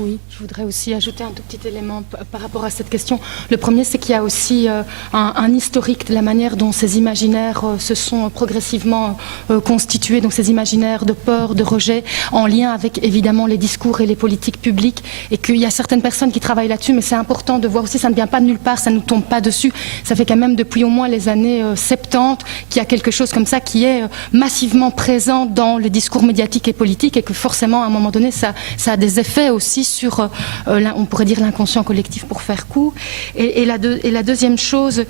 Oui, je voudrais aussi ajouter un tout petit élément par rapport à cette question. Le premier, c'est qu'il y a aussi un historique de la manière dont ces imaginaires se sont progressivement constitués, donc ces imaginaires de peur, de rejet, en lien avec évidemment les discours et les politiques publiques, et qu'il y a certaines personnes qui travaillent là-dessus, mais c'est important de voir aussi, ça ne vient pas de nulle part, ça ne nous tombe pas dessus. Ça fait quand même depuis au moins les années 70 qu'il y a quelque chose comme ça qui est massivement présent dans le discours médiatique et politique, et que forcément, à un moment donné, ça a des effets aussi sur, on pourrait dire, l'inconscient collectif pour faire court. Et la deuxième chose,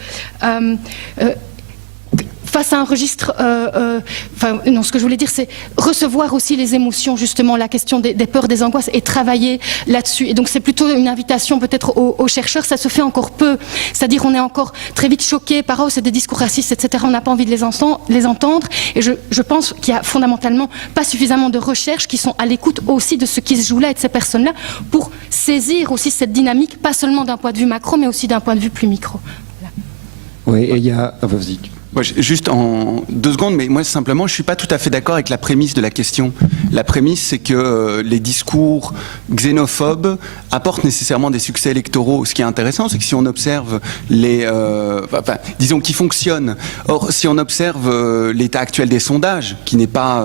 face à un registre, ce que je voulais dire, c'est recevoir aussi les émotions, justement, la question des peurs, des angoisses, et travailler là-dessus. Et donc, c'est plutôt une invitation peut-être aux chercheurs. Ça se fait encore peu. C'est-à-dire, on est encore très vite choqué par c'est des discours racistes, etc. On n'a pas envie de les entendre. Et je pense qu'il y a fondamentalement pas suffisamment de recherches qui sont à l'écoute aussi de ce qui se joue là et de ces personnes-là pour saisir aussi cette dynamique, pas seulement d'un point de vue macro, mais aussi d'un point de vue plus micro. Voilà. Oui, et il y a... vas-y. Moi, juste en 2 secondes, mais moi simplement, je suis pas tout à fait d'accord avec la prémisse de la question. La prémisse, c'est que les discours xénophobes apportent nécessairement des succès électoraux. Ce qui est intéressant, c'est que si on observe disons qui fonctionnent. Or, si on observe l'état actuel des sondages, qui n'est pas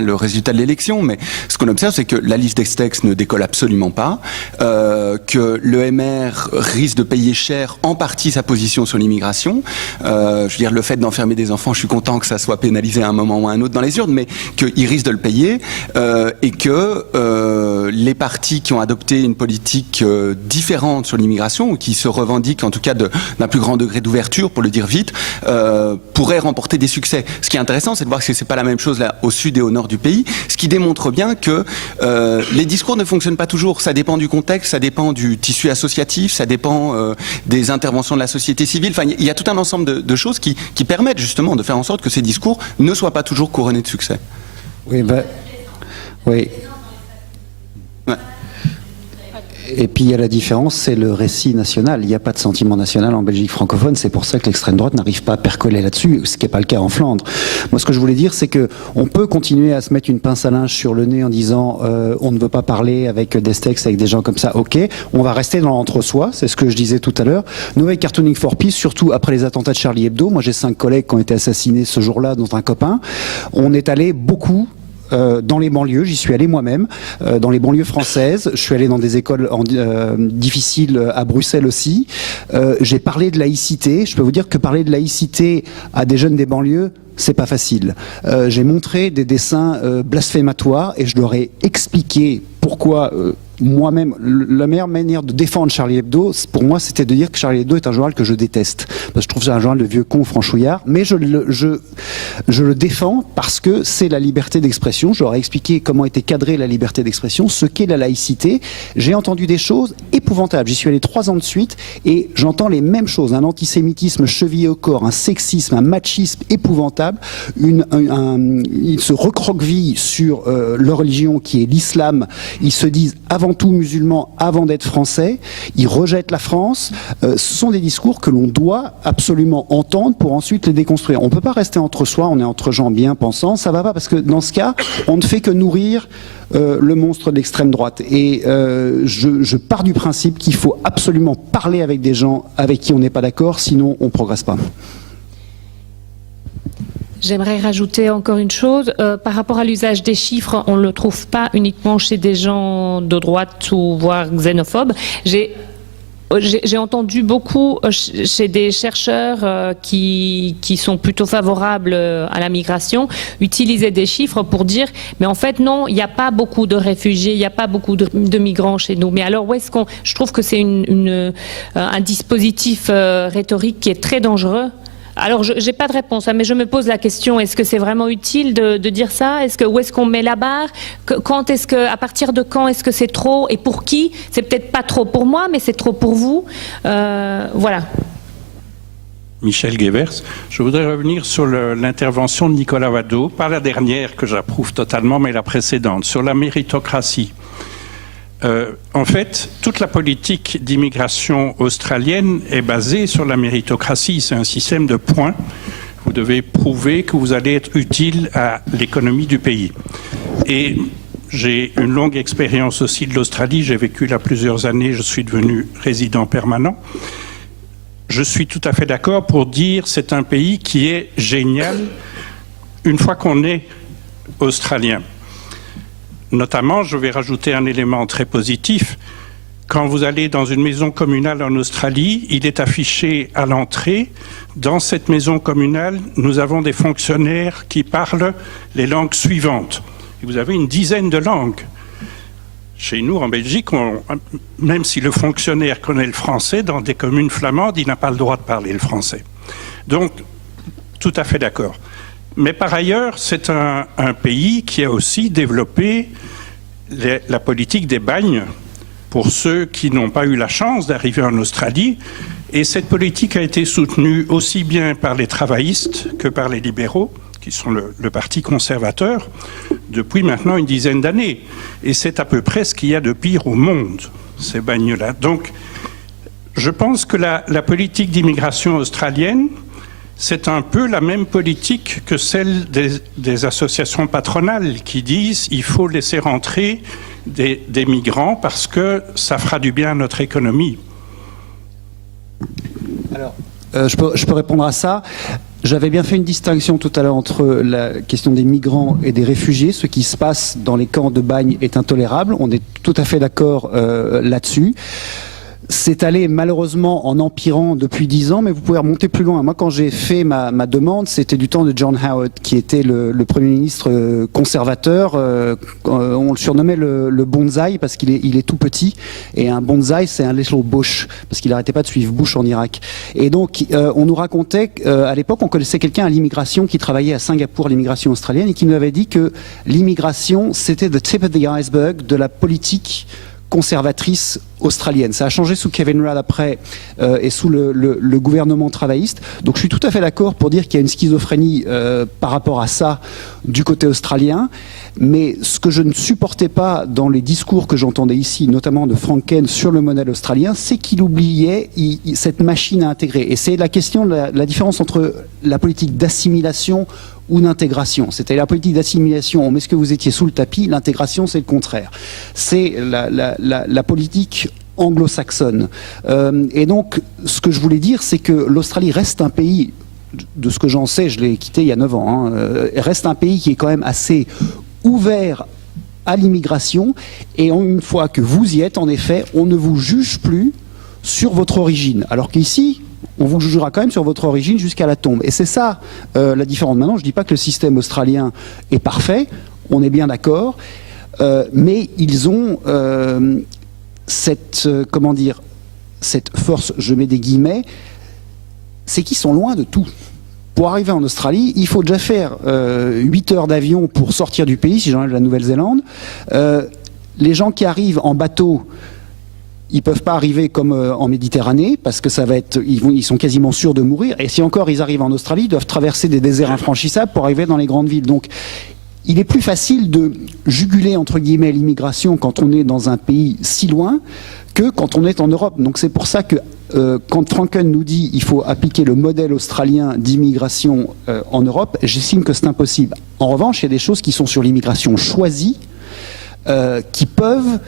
le résultat de l'élection, mais ce qu'on observe, c'est que la liste des Stex ne décolle absolument pas, que le MR risque de payer cher en partie sa position sur l'immigration. Je veux dire, le fait d'enfermer des enfants, je suis content que ça soit pénalisé à un moment ou à un autre dans les urnes, mais qu'ils risquent de le payer et que les partis qui ont adopté une politique différente sur l'immigration ou qui se revendiquent en tout cas d'un plus grand degré d'ouverture, pour le dire vite, pourraient remporter des succès. Ce qui est intéressant, c'est de voir que c'est pas la même chose là au sud et au nord du pays, ce qui démontre bien que les discours ne fonctionnent pas toujours. Ça dépend du contexte, ça dépend du tissu associatif, ça dépend des interventions de la société civile. Enfin, il y a tout un ensemble de choses qui permettent justement de faire en sorte que ces discours ne soient pas toujours couronnés de succès. Oui, oui. Ouais. Et puis il y a la différence, c'est le récit national. Il n'y a pas de sentiment national en Belgique francophone. C'est pour ça que l'extrême droite n'arrive pas à percoler là-dessus, ce qui n'est pas le cas en Flandre. Moi, ce que je voulais dire, c'est que on peut continuer à se mettre une pince à linge sur le nez en disant on ne veut pas parler avec des Stex, avec des gens comme ça. Ok, on va rester dans l'entre-soi. C'est ce que je disais tout à l'heure. Nous, avec Cartooning for Peace, surtout après les attentats de Charlie Hebdo, moi j'ai 5 collègues qui ont été assassinés ce jour-là, dont un copain. On est allé beaucoup dans les banlieues, j'y suis allé moi-même, dans les banlieues françaises, je suis allé dans des écoles difficiles à Bruxelles aussi, j'ai parlé de laïcité, je peux vous dire que parler de laïcité à des jeunes des banlieues, c'est pas facile. J'ai montré des dessins blasphématoires et je leur ai expliqué pourquoi moi-même, la meilleure manière de défendre Charlie Hebdo, pour moi, c'était de dire que Charlie Hebdo est un journal que je déteste. Parce que je trouve que c'est un journal de vieux cons franchouillards, mais je le défends parce que c'est la liberté d'expression. Je leur ai expliqué comment était cadrée la liberté d'expression, ce qu'est la laïcité. J'ai entendu des choses épouvantables. J'y suis allé 3 ans de suite et j'entends les mêmes choses. Un antisémitisme chevillé au corps, un sexisme, un machisme épouvantable. Ils se recroquevillent sur leur religion qui est l'islam. Ils se disent avant tout musulmans avant d'être français. Ils rejettent la France. Ce sont des discours que l'on doit absolument entendre pour ensuite les déconstruire. On ne peut pas rester entre soi, on est entre gens bien pensants. Ça va pas parce que dans ce cas, on ne fait que nourrir le monstre de l'extrême droite. Et je pars du principe qu'il faut absolument parler avec des gens avec qui on n'est pas d'accord, sinon on ne progresse pas. J'aimerais rajouter encore une chose. Par rapport à l'usage des chiffres, on ne le trouve pas uniquement chez des gens de droite ou voire xénophobes. J'ai entendu beaucoup chez des chercheurs qui sont plutôt favorables à la migration utiliser des chiffres pour dire mais en fait non, il n'y a pas beaucoup de réfugiés, il n'y a pas beaucoup de migrants chez nous. Mais alors où est-ce qu'on... Je trouve que c'est un dispositif rhétorique qui est très dangereux. Alors, je n'ai pas de réponse, mais je me pose la question, est-ce que c'est vraiment utile de dire ça? Où est-ce qu'on met la barre? À partir de quand est-ce que c'est trop? Et pour qui? C'est peut-être pas trop pour moi, mais c'est trop pour vous. Voilà. Michel Guevers, je voudrais revenir sur l'intervention de Nicolas Wadeau, pas la dernière que j'approuve totalement, mais la précédente, sur la méritocratie. En fait, toute la politique d'immigration australienne est basée sur la méritocratie. C'est un système de points. Vous devez prouver que vous allez être utile à l'économie du pays. Et j'ai une longue expérience aussi de l'Australie. J'ai vécu là plusieurs années. Je suis devenu résident permanent. Je suis tout à fait d'accord pour dire que c'est un pays qui est génial une fois qu'on est australien. Notamment, je vais rajouter un élément très positif. Quand vous allez dans une maison communale en Australie, il est affiché à l'entrée, dans cette maison communale, nous avons des fonctionnaires qui parlent les langues suivantes. Et vous avez une dizaine de langues. Chez nous, en Belgique, même si le fonctionnaire connaît le français, dans des communes flamandes, il n'a pas le droit de parler le français. Donc, tout à fait d'accord. Mais par ailleurs, c'est un pays qui a aussi développé la politique des bagnes pour ceux qui n'ont pas eu la chance d'arriver en Australie. Et cette politique a été soutenue aussi bien par les travaillistes que par les libéraux, qui sont le parti conservateur, depuis maintenant une dizaine d'années. Et c'est à peu près ce qu'il y a de pire au monde, ces bagnes-là. Donc, je pense que la politique d'immigration australienne, c'est un peu la même politique que celle des associations patronales qui disent qu'il faut laisser rentrer des migrants parce que ça fera du bien à notre économie. Alors, je peux répondre à ça. J'avais bien fait une distinction tout à l'heure entre la question des migrants et des réfugiés. Ce qui se passe dans les camps de Bagne est intolérable. On est tout à fait d'accord là-dessus. C'est allé malheureusement en empirant depuis 10 ans, mais vous pouvez remonter plus loin. Moi, quand j'ai fait ma demande, c'était du temps de John Howard, qui était le Premier ministre conservateur. On le surnommait le bonsaï parce qu'il est tout petit. Et un bonsaï, c'est un little Bush, parce qu'il n'arrêtait pas de suivre Bush en Irak. Et donc, on nous racontait qu'à l'époque, on connaissait quelqu'un à l'immigration qui travaillait à Singapour, l'immigration australienne, et qui nous avait dit que l'immigration, c'était the tip of the iceberg de la politique conservatrice australienne. Ça a changé sous Kevin Rudd après et sous le gouvernement travailliste. Donc je suis tout à fait d'accord pour dire qu'il y a une schizophrénie par rapport à ça du côté australien. Mais ce que je ne supportais pas dans les discours que j'entendais ici, notamment de Frank Kane sur le modèle australien, c'est qu'il oubliait cette machine à intégrer. Et c'est la question de la différence entre la politique d'assimilation ou d'intégration. C'était la politique d'assimilation, on met ce que vous étiez sous le tapis, l'intégration c'est le contraire. C'est la politique anglo-saxonne. Et donc, ce que je voulais dire, c'est que l'Australie reste un pays, de ce que j'en sais, je l'ai quitté il y a 9 ans, reste un pays qui est quand même assez ouvert à l'immigration, et une fois que vous y êtes, en effet, on ne vous juge plus sur votre origine. Alors qu'ici, on vous jugera quand même sur votre origine jusqu'à la tombe. Et c'est ça la différence. Maintenant, je ne dis pas que le système australien est parfait, on est bien d'accord. mais ils ont cette force, je mets des guillemets, c'est qu'ils sont loin de tout. Pour arriver en Australie, il faut déjà faire 8 heures d'avion pour sortir du pays, si j'enlève la Nouvelle-Zélande. Les gens qui arrivent en bateau, ils peuvent pas arriver comme en Méditerranée, parce que ça va être, ils sont quasiment sûrs de mourir. Et si encore ils arrivent en Australie, ils doivent traverser des déserts infranchissables pour arriver dans les grandes villes. Donc, il est plus facile de juguler, entre guillemets, l'immigration quand on est dans un pays si loin que quand on est en Europe. Donc c'est pour ça que quand Franken nous dit qu'il faut appliquer le modèle australien d'immigration en Europe, j'estime que c'est impossible. En revanche, il y a des choses qui sont sur l'immigration choisie, qui peuvent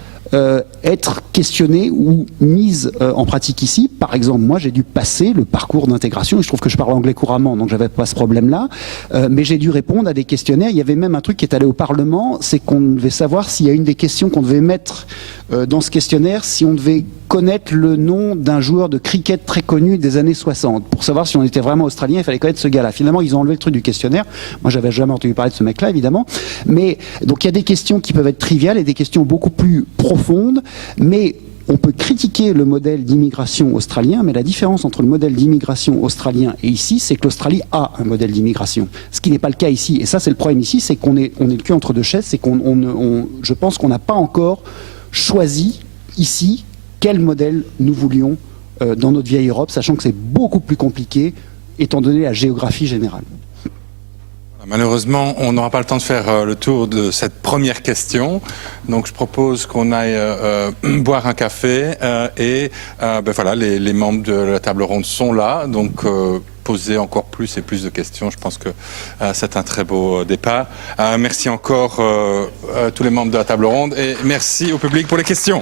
être questionnées ou mises en pratique ici. Par exemple, moi j'ai dû passer le parcours d'intégration, et je trouve que je parle anglais couramment, donc j'avais pas ce problème-là, mais j'ai dû répondre à des questionnaires. Il y avait même un truc qui est allé au Parlement, c'est qu'on devait savoir s'il y a une des questions qu'on devait mettre dans ce questionnaire, si on devait connaître le nom d'un joueur de cricket très connu des années 60. Pour savoir si on était vraiment australien, il fallait connaître ce gars-là. Finalement, ils ont enlevé le truc du questionnaire. Moi, j'avais jamais entendu parler de ce mec-là, évidemment. Mais donc, il y a des questions qui peuvent être triviales et des questions beaucoup plus profondes. Mais on peut critiquer le modèle d'immigration australien, mais la différence entre le modèle d'immigration australien et ici, c'est que l'Australie a un modèle d'immigration. Ce qui n'est pas le cas ici. Et ça, c'est le problème ici, c'est qu'on est le cul entre deux chaises. C'est je pense qu'on n'a pas encore choisi ici quel modèle nous voulions dans notre vieille Europe, sachant que c'est beaucoup plus compliqué étant donné la géographie générale. Malheureusement, on n'aura pas le temps de faire le tour de cette première question, donc je propose qu'on aille boire un café et voilà, les membres de la table ronde sont là, donc poser encore plus et plus de questions. Je pense que c'est un très beau départ. Merci encore tous les membres de la table ronde et merci au public pour les questions.